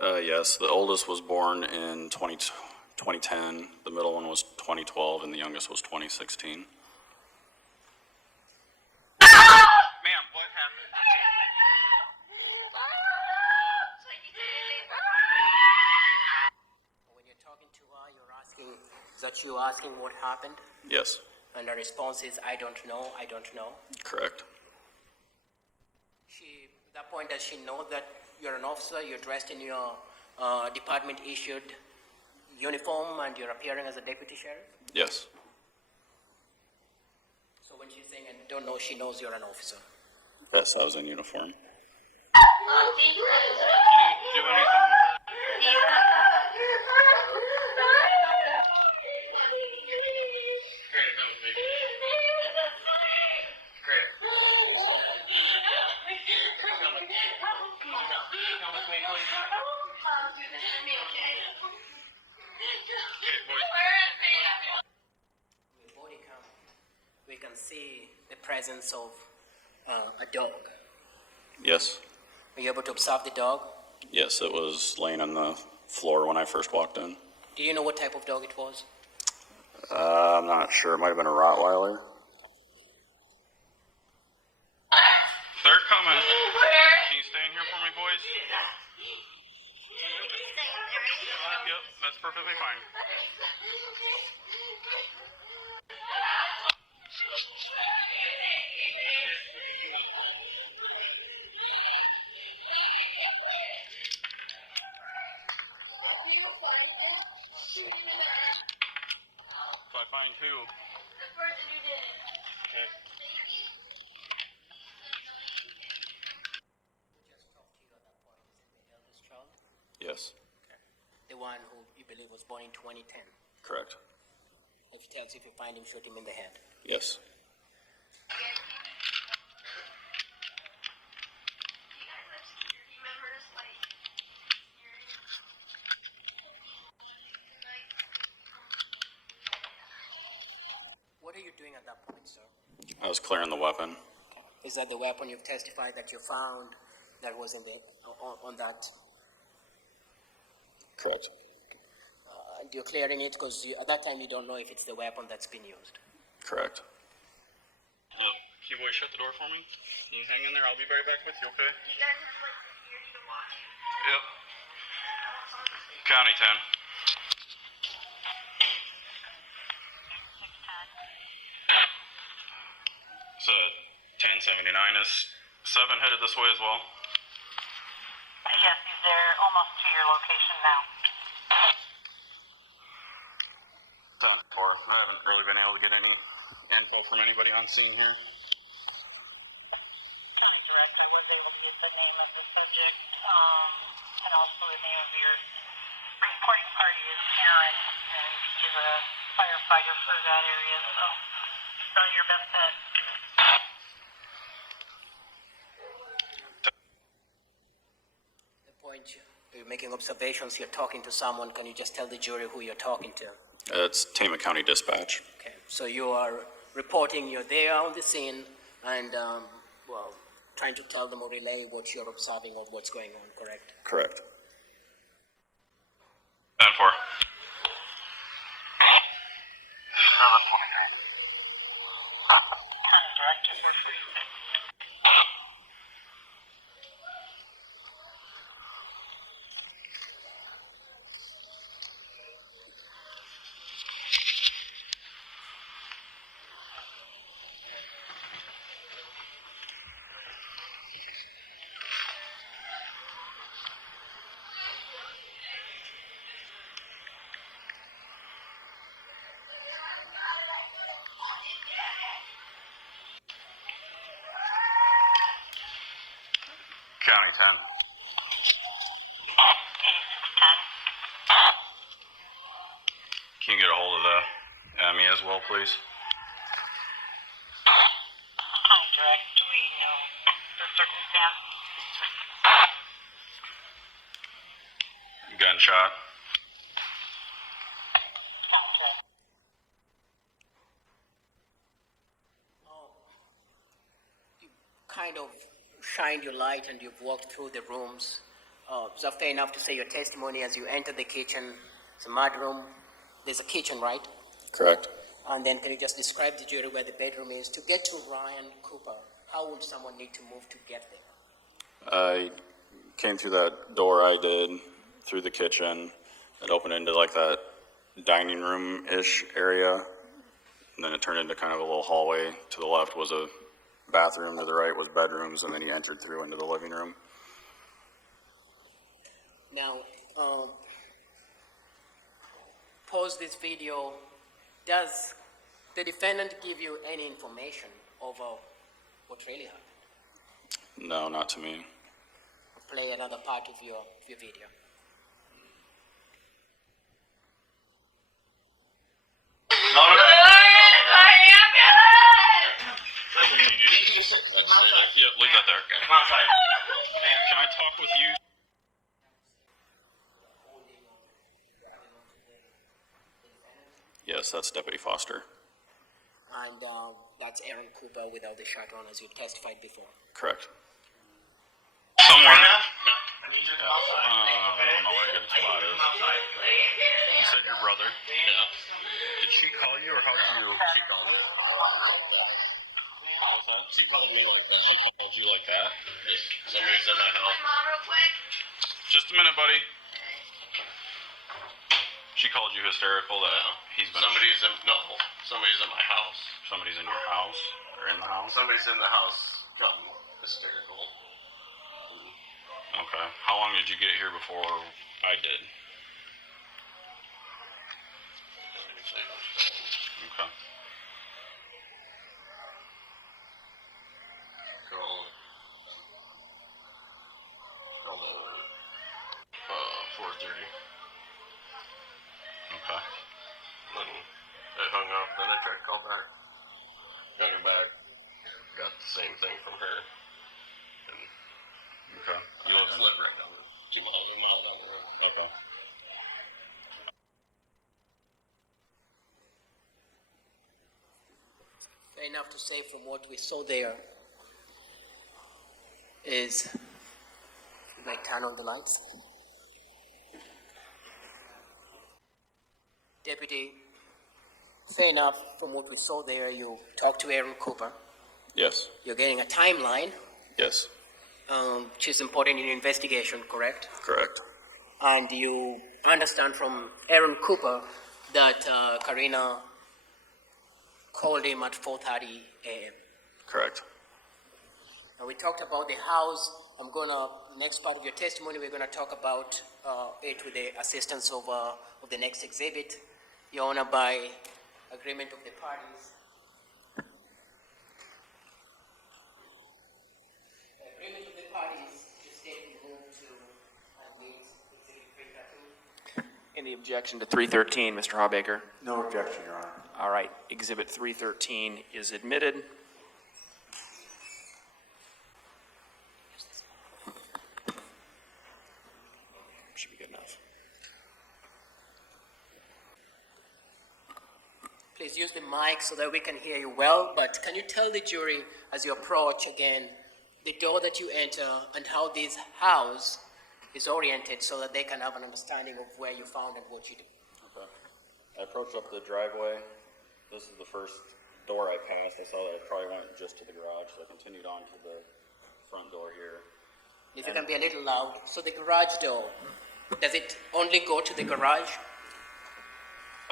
Yes, the oldest was born in 2010, the middle one was 2012, and the youngest was 2016. Ma'am, what happened? When you're talking to her, you're asking, is that you asking what happened? Yes, And the response is, I don't know, I don't know. correct. At that point, does she know that you're an officer, you're dressed in your department-issued uniform, and you're appearing as a deputy sheriff? Yes, So when she's saying I don't know, she knows you're an officer. Yes, I was in uniform. Do anything with her? Body cam, we can see the presence of a dog. Yes. Were you able to observe the dog? Yes, it was laying on the floor when I first walked in. Do you know what type of dog it was? I'm not sure. It might have been a Rottweiler. They're coming. Can you stay in here for me, boys? Yep, that's perfectly fine. If I find who? Okay. Eldest child? Yes, The one who you believe was born in 2010. correct. If he tells you if you find him, shoot him in the head. Yes. What are you doing at that point, sir? I was clearing the weapon. Is that the weapon you've testified that you found that was in the, on that? Correct. And you're clearing it because at that time you don't know if it's the weapon that's been used. Correct. Can you boys shut the door for me? You hang in there. I'll be right back with you, okay? You guys have like security to watch. Yep. County 10. So 1079 is 7 headed this way as well. Yes, he's there almost to your location now. 10-4. I haven't really been able to get any info from anybody on scene here. County Director was able to get the name of the subject, and also the name of your reporting party is Aaron, and he's a firefighter for that area, so it's not your best bet. The point you're making observations, you're talking to someone, can you just tell the jury who you're talking to? It's Tama County Dispatch. Okay, so you are reporting you're there on the scene and, well, trying to tell them or relay what you're observing or what's going on, correct? Correct. 10-4. County Director. County 10. 8610. Can you get a hold of the me as well, please? County Director, do we know the circumstance? Gunshot. County Director. You kind of shined your light and you've walked through the rooms. Is that fair enough to say your testimony as you enter the kitchen? It's a mud room. There's a kitchen, right? Correct. And then can you just describe the jury where the bedroom is? To get to Ryan Cooper, how would someone need to move to get there? I came through that door I did, through the kitchen. It opened into like that dining room-ish area. And then it turned into kind of a little hallway. To the left was a bathroom, to the right was bedrooms, and then he entered through into the living room. Now, pause this video. Does The defendant give you any information over what really happened? No, not to me. Play another part of your video. No. Yeah, leave that there. Come outside. Can I talk with you? Yes, that's Deputy Foster. And that's Aaron Cooper without the shirt on, as you testified before. Correct. Somewhere. I need you to come outside. I don't know where a good spot is. You said your brother? Yeah. Did she call you or how did you? She called you. What's that? She called you like that. She called you like that? Somebody's in my house. Come on real quick. Just a minute, buddy. She called you hysterical that he's been... Somebody's in my house. Somebody's in your house? Or in the house? Somebody's in the house gotten hysterical. Okay. How long did you get here before I did? Okay. So, 4:30. Okay. Then I hung up, then I tried to call back. Got her back. Got the same thing from her. And Okay. You I live just in... live right down the 2 miles down the road. Okay. Fair enough to say from what we saw there is, like, turn on the lights. Deputy, fair enough from what we saw there, you talked to Aaron Cooper. Yes. You're getting a timeline, Yes. which is important in your investigation, correct? Correct. And you understand from Aaron Cooper that Karina called him at 4:30 a.m. Correct. And we talked about the house. Next part of your testimony, we're gonna talk about it with the assistance of the next exhibit, Your Honor, by agreement of the parties. The agreement of the parties is stating move to admit exhibit 313. Any objection to 313, Mr. Hawbaker? No objection, Your Honor. All right, Exhibit 313 is admitted. Should be good enough. Please use the mic so that we can hear you well, but can you tell the jury as you approach again the door that you enter and how this house is oriented so that they can have an understanding of where you found and what you do? Okay. I approached up the driveway. This is the first door I passed. I saw that it probably went just to the garage, so I continued on to the front door here. If you can be a little loud. So the garage door, does it only go to the garage?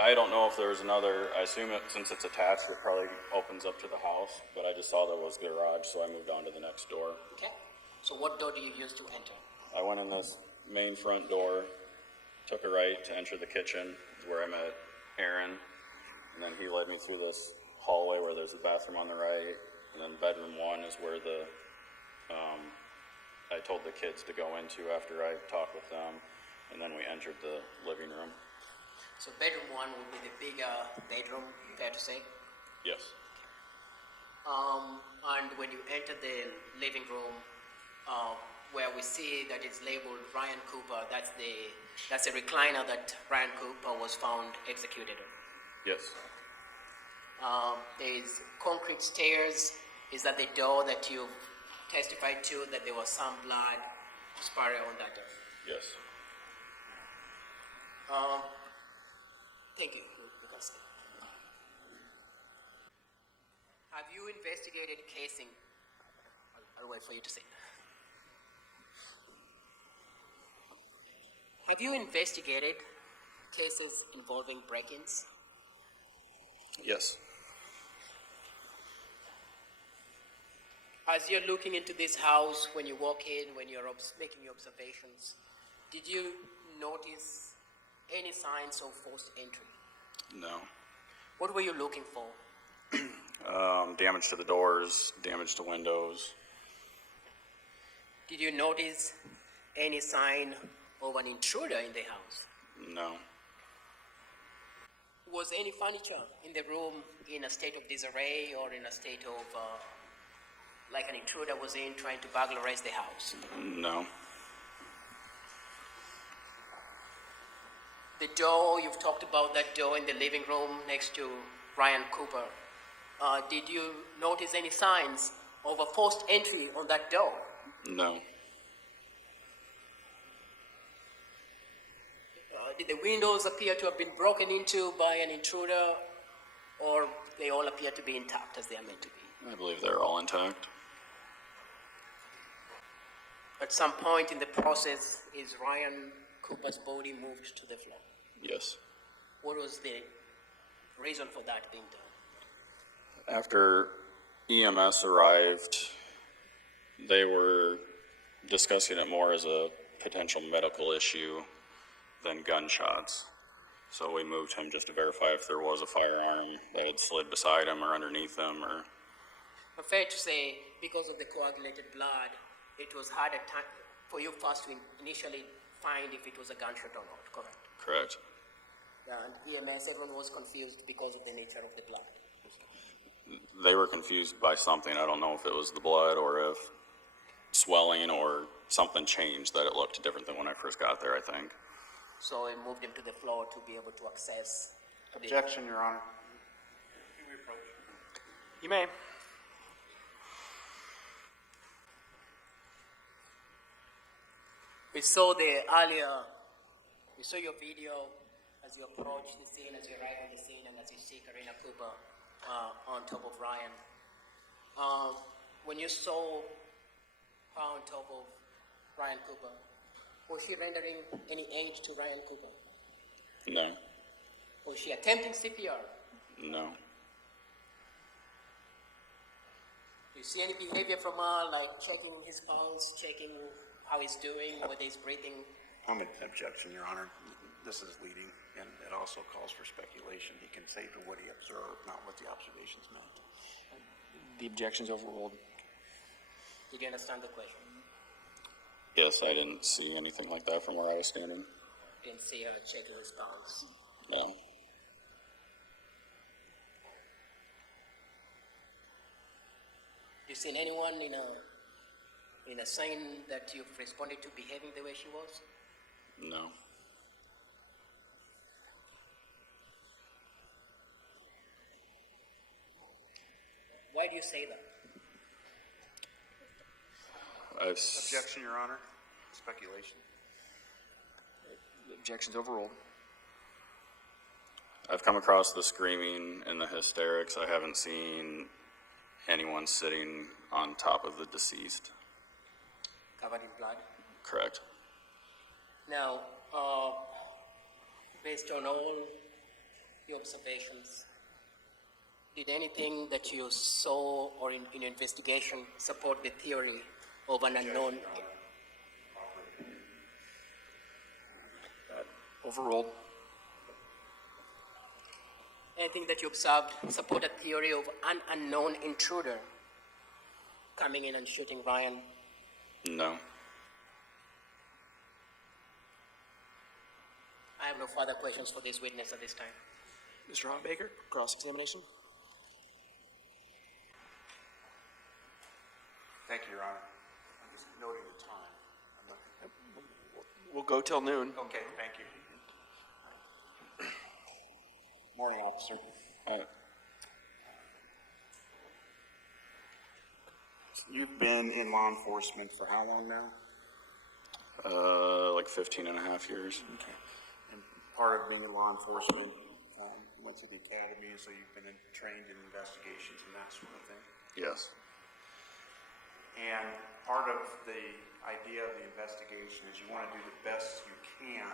I don't know if there's another, I assume since it's attached, it probably opens up to the house, but I just saw there was garage, so I moved on to the next door. Okay. So what door do you use to enter? I went in this main front door, took a right to enter the kitchen, where I met Aaron, and then he led me through this hallway where there's a bathroom on the right, and then bedroom 1 is where I told the kids to go into after I talked with them, and then we entered the living room. So bedroom 1 would be the bigger bedroom, fair to say? Yes. And when you enter the living room, where we see that it's labeled Ryan Cooper, that's a recliner that Ryan Cooper was found executed on. Yes. There's concrete stairs. Is that the door that you testified to that there was some blood spatter on that door? Yes. Thank you. You can stay. Have you investigated casing? I'll wait for you to say. Have you investigated cases involving break-ins? Yes. As you're looking into this house, when you walk in, when you're making your observations, did you notice any signs of forced entry? No. What were you looking for? Damage to the doors, damage to windows. Did you notice any sign of an intruder in the house? No. Was any furniture in the room in a state of disarray or in a state of, like an intruder was in trying to burglarize the house? No. The door, you've talked about that door in the living room next to Ryan Cooper. Did you notice any signs of a forced entry on that door? No. Did the windows appear to have been broken into by an intruder, or they all appear to be intact as they are meant to be? I believe they're all intact. At some point in the process, is Ryan Cooper's body moved to the floor? Yes. What was the reason for that being done? After EMS arrived, they were discussing it more as a potential medical issue than gunshots. So we moved him just to verify if there was a firearm that had slid beside him or underneath him or... But fair to say, because of the coagulated blood, it was hard at time for you first to initially find if it was a gunshot or not, correct? Correct. And EMS, everyone was confused because of the nature of the blood. They were confused by something. I don't know if it was the blood or if swelling or something changed that it looked different than when I first got there, I think. So we moved him to the floor to be able to access. Objection, Your Honor. You may. We saw your video as you approach the scene, as you arrive on the scene, and as you see Karina Cooper on top of Ryan. When you saw her on top of Ryan Cooper, was she rendering any aid to Ryan Cooper? No. Was she attempting CPR? No. Do you see any behavior from her, like checking his pulse, checking how he's doing, whether he's breathing? Objection, Your Honor. This is leading, and it also calls for speculation. He can say to what he observed, not what the observations meant. The objection's overruled. Did you understand the question? Yes, I didn't see anything like that from where I was standing. Didn't see her checking his pulse. No. You seen anyone in a sign that you've responded to behaving the way she was? No. Why do you say that? Objection, Your Honor. Speculation. The objection's overruled. I've come across the screaming and the hysterics. I haven't seen anyone sitting on top of the deceased. Covered in blood? Correct. Now, based on all the observations, did anything that you saw or in your investigation support the theory of an unknown? Overruled. Anything that you observed support a theory of an unknown intruder coming in and shooting Ryan? No. I have no further questions for this witness at this time. Mr. Hawbaker, cross-examination. Thank you, Your Honor. I'm just noting the time. I'm looking. We'll go till noon. Okay, thank you. Morning, officer. You've been in law enforcement for how long now? Like 15 and a half years. Okay. And part of being in law enforcement, you went to the academy, so you've been trained in investigations and that sort of thing. Yes. And part of the idea of the investigation is you want to do the best you can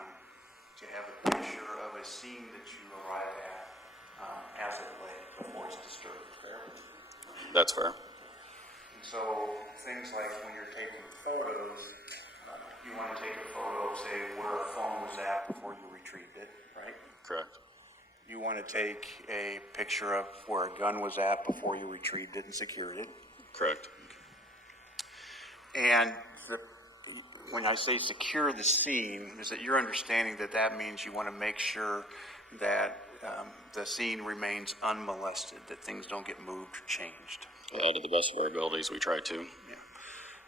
to have a picture of a scene that you arrive at as it lay before it's disturbed. Fair? That's fair. And so things like when you're taking photos, you want to take a photo of, say, where a phone was at before you retrieved it, right? Correct. You you want to take a picture of where a gun was at before you retrieved it and secured it. Correct. And when I say secure the scene, is it your understanding that that means you want to make sure that the scene remains unmolested, that things don't get moved or changed? To the best of our abilities, we try to. Yeah.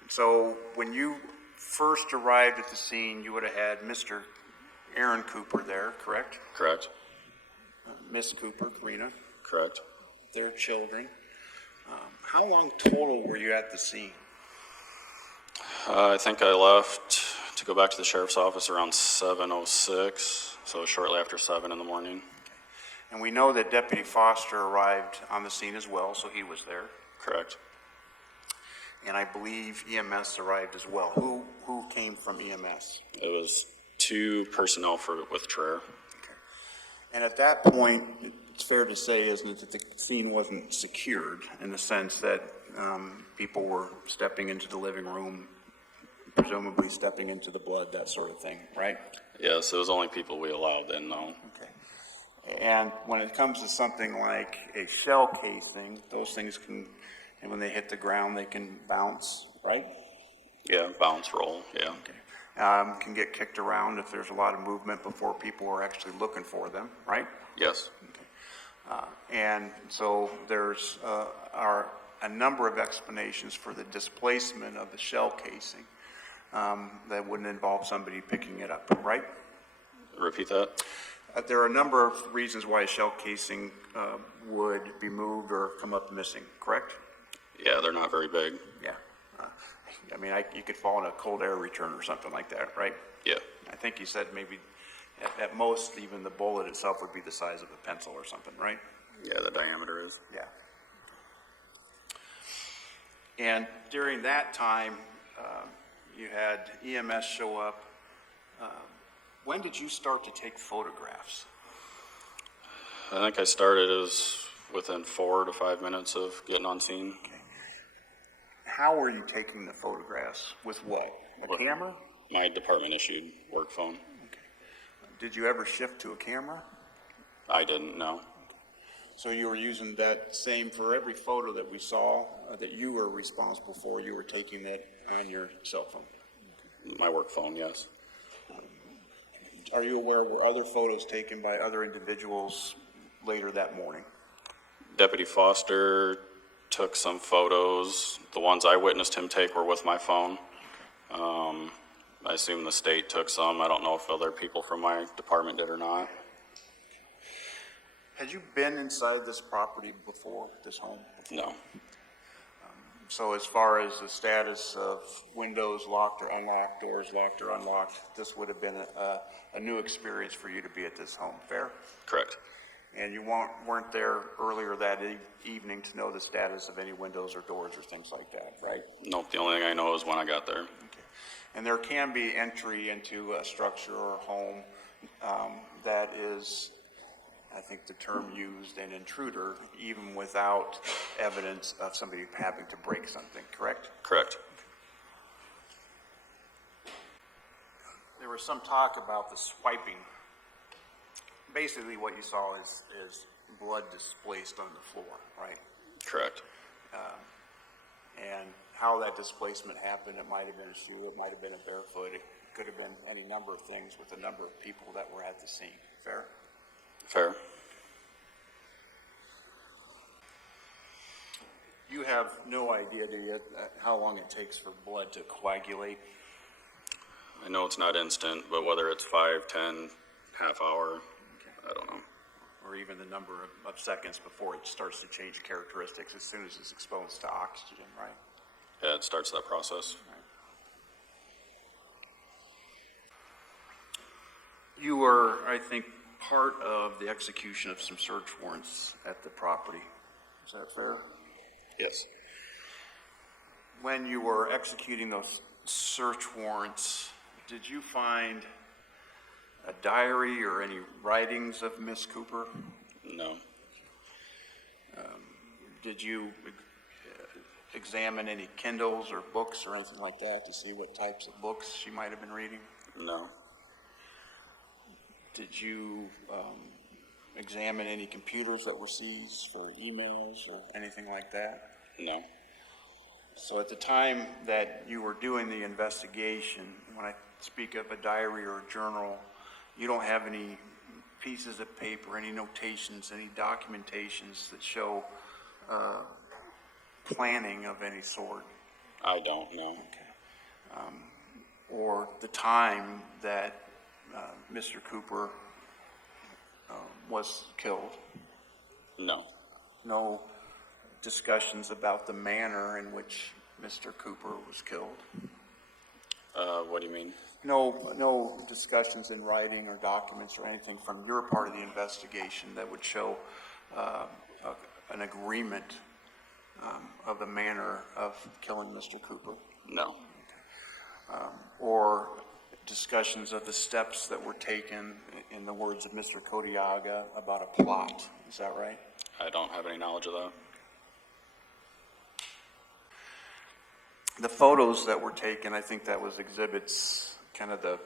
So when you first arrived at the scene, you would have had Mr. Aaron Cooper there, correct? Correct. Miss Cooper, Karina, Correct. their children. How long total were you at the scene? I think I left to go back to the sheriff's office around 7:06, so shortly after 7 in the morning. And we know that Deputy Foster arrived on the scene as well, so he was there. Correct. And I believe EMS arrived as well. Who came from EMS? It was 2 personnel with Traer. And at that point, it's fair to say, isn't it, that the scene wasn't secured in the sense that people were stepping into the living room, presumably stepping into the blood, that sort of thing, right? Yes, it was only people we allowed in, though. Okay. And when it comes to something like a shell casing, those things can, and when they hit the ground, they can bounce, right? Yeah, bounce roll, yeah. Okay. Can get kicked around if there's a lot of movement before people are actually looking for them, right? Yes. Okay. And so there's a number of explanations for the displacement of the shell casing that wouldn't involve somebody picking it up, right? Repeat that? There are a number of reasons why a shell casing would be moved or come up missing, correct? Yeah, they're not very big. Yeah. I mean, you could fall in a cold air return or something like that, right? Yeah. I think you said maybe at most even the bullet itself would be the size of a pencil or something, right? Yeah, the diameter is. Yeah. And during that time, you had EMS show up. When did you start to take photographs? I think I started as within 4 to 5 minutes of getting on scene. Okay. How were you taking the photographs? With what? A camera? My department issued work phone. Okay. Did you ever shift to a camera? I didn't know. So you were using that same, for every photo that we saw that you were responsible for, you were taking that on your cell phone? My work phone, yes. Are you aware were other photos taken by other individuals later that morning? Deputy Foster took some photos. The ones I witnessed him take were with my phone. I assume the state took some. I don't know if other people from my department did or not. Had you been inside this property before, this home? No. So as far as the status of windows locked or unlocked, doors locked or unlocked, this would have been a new experience for you to be at this home, fair? Correct. And you weren't there earlier that evening to know the status of any windows or doors or things like that, right? Nope, the only thing I know is when I got there. Okay. And there can be entry into a structure or a home that is, I think the term used, an intruder, even without evidence of somebody having to break something, correct? Correct. There was some talk about the swiping. Basically what you saw is blood displaced on the floor, right? Correct. And how that displacement happened, it might have been a shoe, it might have been a barefoot, it could have been any number of things with a number of people that were at the scene, fair? Fair. You have no idea, do you, how long it takes for blood to coagulate? I know it's not instant, but whether it's 5, 10, half hour, I don't know. Or even the number of seconds before it starts to change characteristics as soon as it's exposed to oxygen, right? Yeah, it starts that process. Right. You were, I think, part of the execution of some search warrants at the property. Is that fair? Yes. When you were executing those search warrants, did you find a diary or any writings of Miss Cooper? No. Did you examine any Kindles or books or anything like that to see what types of books she might have been reading? No. Did you examine any computers that were seized or emails or anything like that? No. So at the time that you were doing the investigation, when I speak of a diary or a journal, you don't have any pieces of paper, any notations, any documentations that show planning of any sort? I don't know. Or the time that Mr. Cooper was killed? No. No discussions about the manner in which Mr. Cooper was killed? What do you mean? No discussions in writing or documents or anything from your part of the investigation that would show an agreement of the manner of killing Mr. Cooper? No. Or discussions of the steps that were taken, in the words of Mr. Kodiaga, about a plot? Is that right? I don't have any knowledge of that. The photos that were taken, I think that was exhibits, kind of the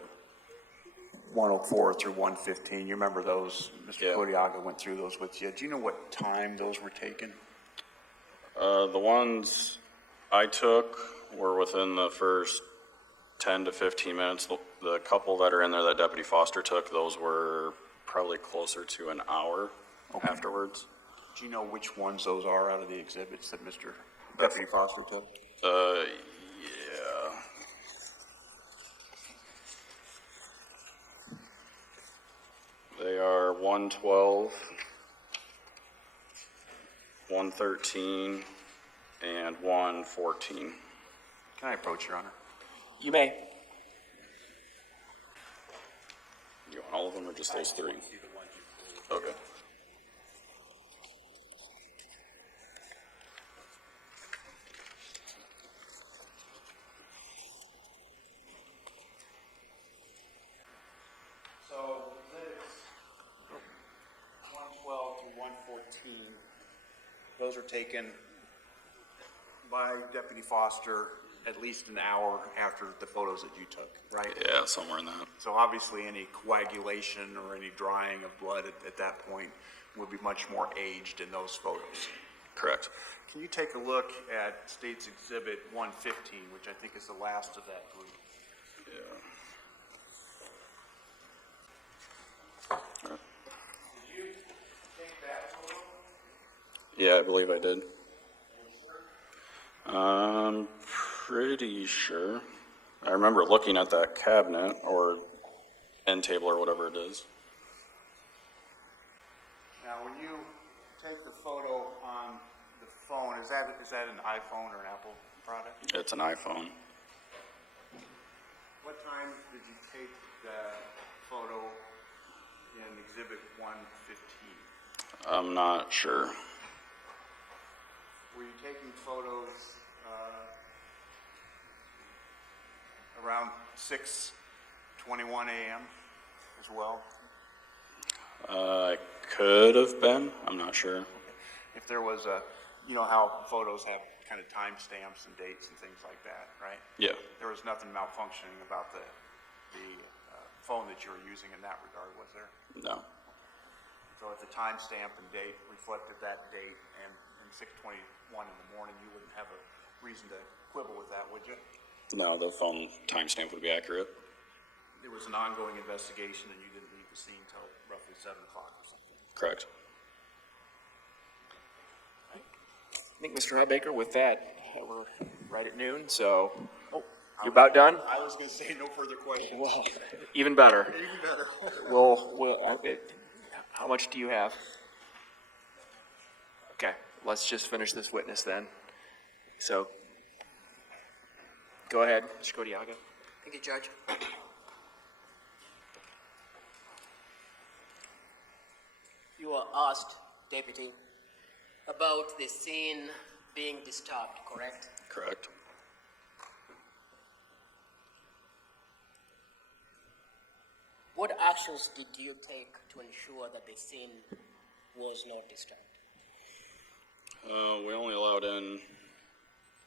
104 through 115. You remember those? Mr. Yeah. Kodiaga went through those with you. Do you know what time those were taken? The ones I took were within the first 10 to 15 minutes. The couple that are in there that Deputy Foster took, those were probably closer to an hour afterwards. Do you know which ones those are out of the exhibits that Mr. Deputy Foster took? Yeah. They are 112, 113, and 114. Can I approach, Your Honor? You may. You want all of them or just those three? Okay. So, exhibits 112 to 114, those are taken by Deputy Foster at least an hour after the photos that you took, right? Yeah, somewhere in that. So obviously any coagulation or any drying of blood at that point would be much more aged in those photos. Correct. Can you take a look at State's Exhibit 115, which I think is the last of that group? Yeah. Did you take that photo? Yeah, I believe I did. I'm pretty sure. I remember looking at that cabinet or end table or whatever it is. Now, when you take the photo on the phone, is that an iPhone or an Apple product? It's an iPhone. What time did you take the photo in Exhibit 115? I'm not sure. Were you taking photos around 6:21 a.m. as well? I could have been. I'm not sure. If there was you know how photos have kind of timestamps and dates and things like that, right? Yeah. There was nothing malfunctioning about the phone that you were using in that regard, was there? No. So if the timestamp and date reflected that date and 6:21 in the morning, you wouldn't have a reason to quibble with that, would you? No, the phone timestamp would be accurate. There was an ongoing investigation and you didn't leave the scene until roughly 7 o'clock or something. Correct. I think, Mr. Hawbaker, with that, we're right at noon, so, you're about done? I was going to say no further questions. Well, even better. Even better. Okay. How much do you have? Okay, let's just finish this witness then. So, go ahead, Mr. Kodiaga. Thank you, Judge. You were asked, Deputy, about the scene being disturbed, correct? Correct. What actions did you take to ensure that the scene was not disturbed? We only allowed in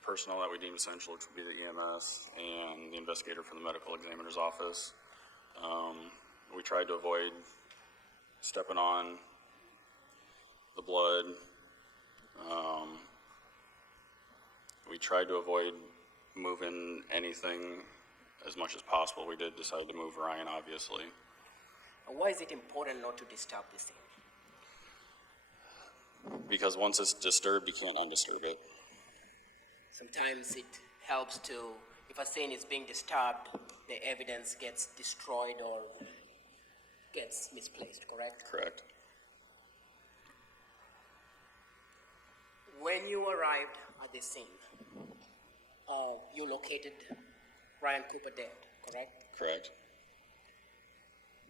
personnel that we deemed essential, which would be the EMS and the investigator from the medical examiner's office. We tried to avoid stepping on blood. We tried to avoid moving anything as much as possible. We did decide to move Ryan, obviously. Why is it important not to disturb the scene? Because once it's disturbed, you can't undisturb it. Sometimes it helps to, if a scene is being disturbed, the evidence gets destroyed or gets misplaced, correct? Correct. When you arrived at the scene, you located Ryan Cooper dead, correct? Correct.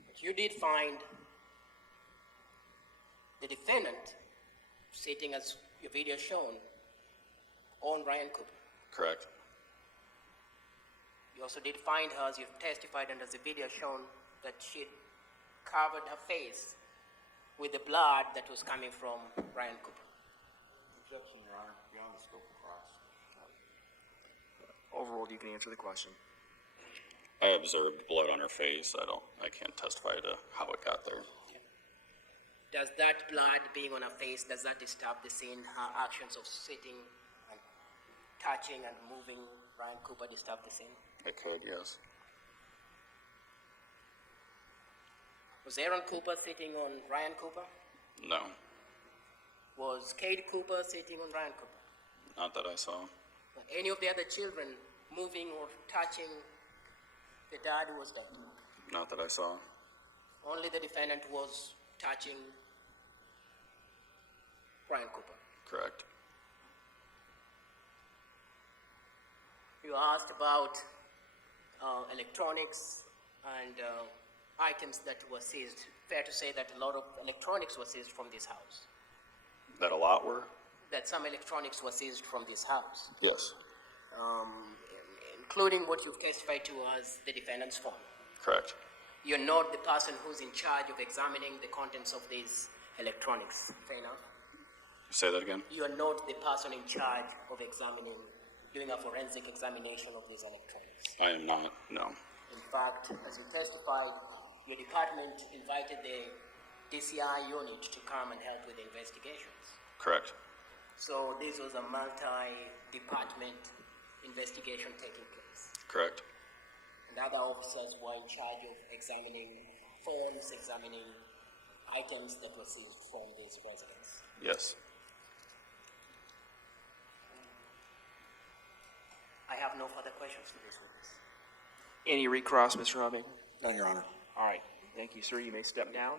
But you did find the defendant sitting, as your video shown, on Ryan Cooper. Correct. You also did find her, as you've testified and as the video shown, that she'd covered her face with the blood that was coming from Ryan Cooper. Objection, Your Honor, beyond the scope of cross. Overruled, you can answer the question. I observed blood on her face. I can't testify to how it got there. Does that blood being on her face, does that disturb the scene? Her actions of sitting and touching and moving Ryan Cooper disturb the scene? It could, yes. Was Aaron Cooper sitting on Ryan Cooper? No, Was Kate Cooper sitting on Ryan Cooper? not that I saw. Were any of the other children moving or touching the dad who was dead? Not that I saw. Only the defendant was touching Ryan Cooper. Correct. You asked about electronics and items that were seized. Fair to say that a lot of electronics were seized from this house. That a lot were? That some electronics were seized from this house, Yes. including what you've testified to as the defendant's phone. Correct. You're not the person who's in charge of examining the contents of these electronics. Fair enough? Say that again? You are not the person in charge of doing a forensic examination of these electronics. I am not, no. In fact, as you testified, your department invited the DCI unit to come and help with the investigations. Correct. So this was a multi-department investigation taking place. Correct. And other officers were in charge of examining phones, examining items that were seized from this residence. Yes. I have no further questions for this witness. Any recross, Mr. Hawbaker? No, Your Honor. All right, thank you, sir. You may step down.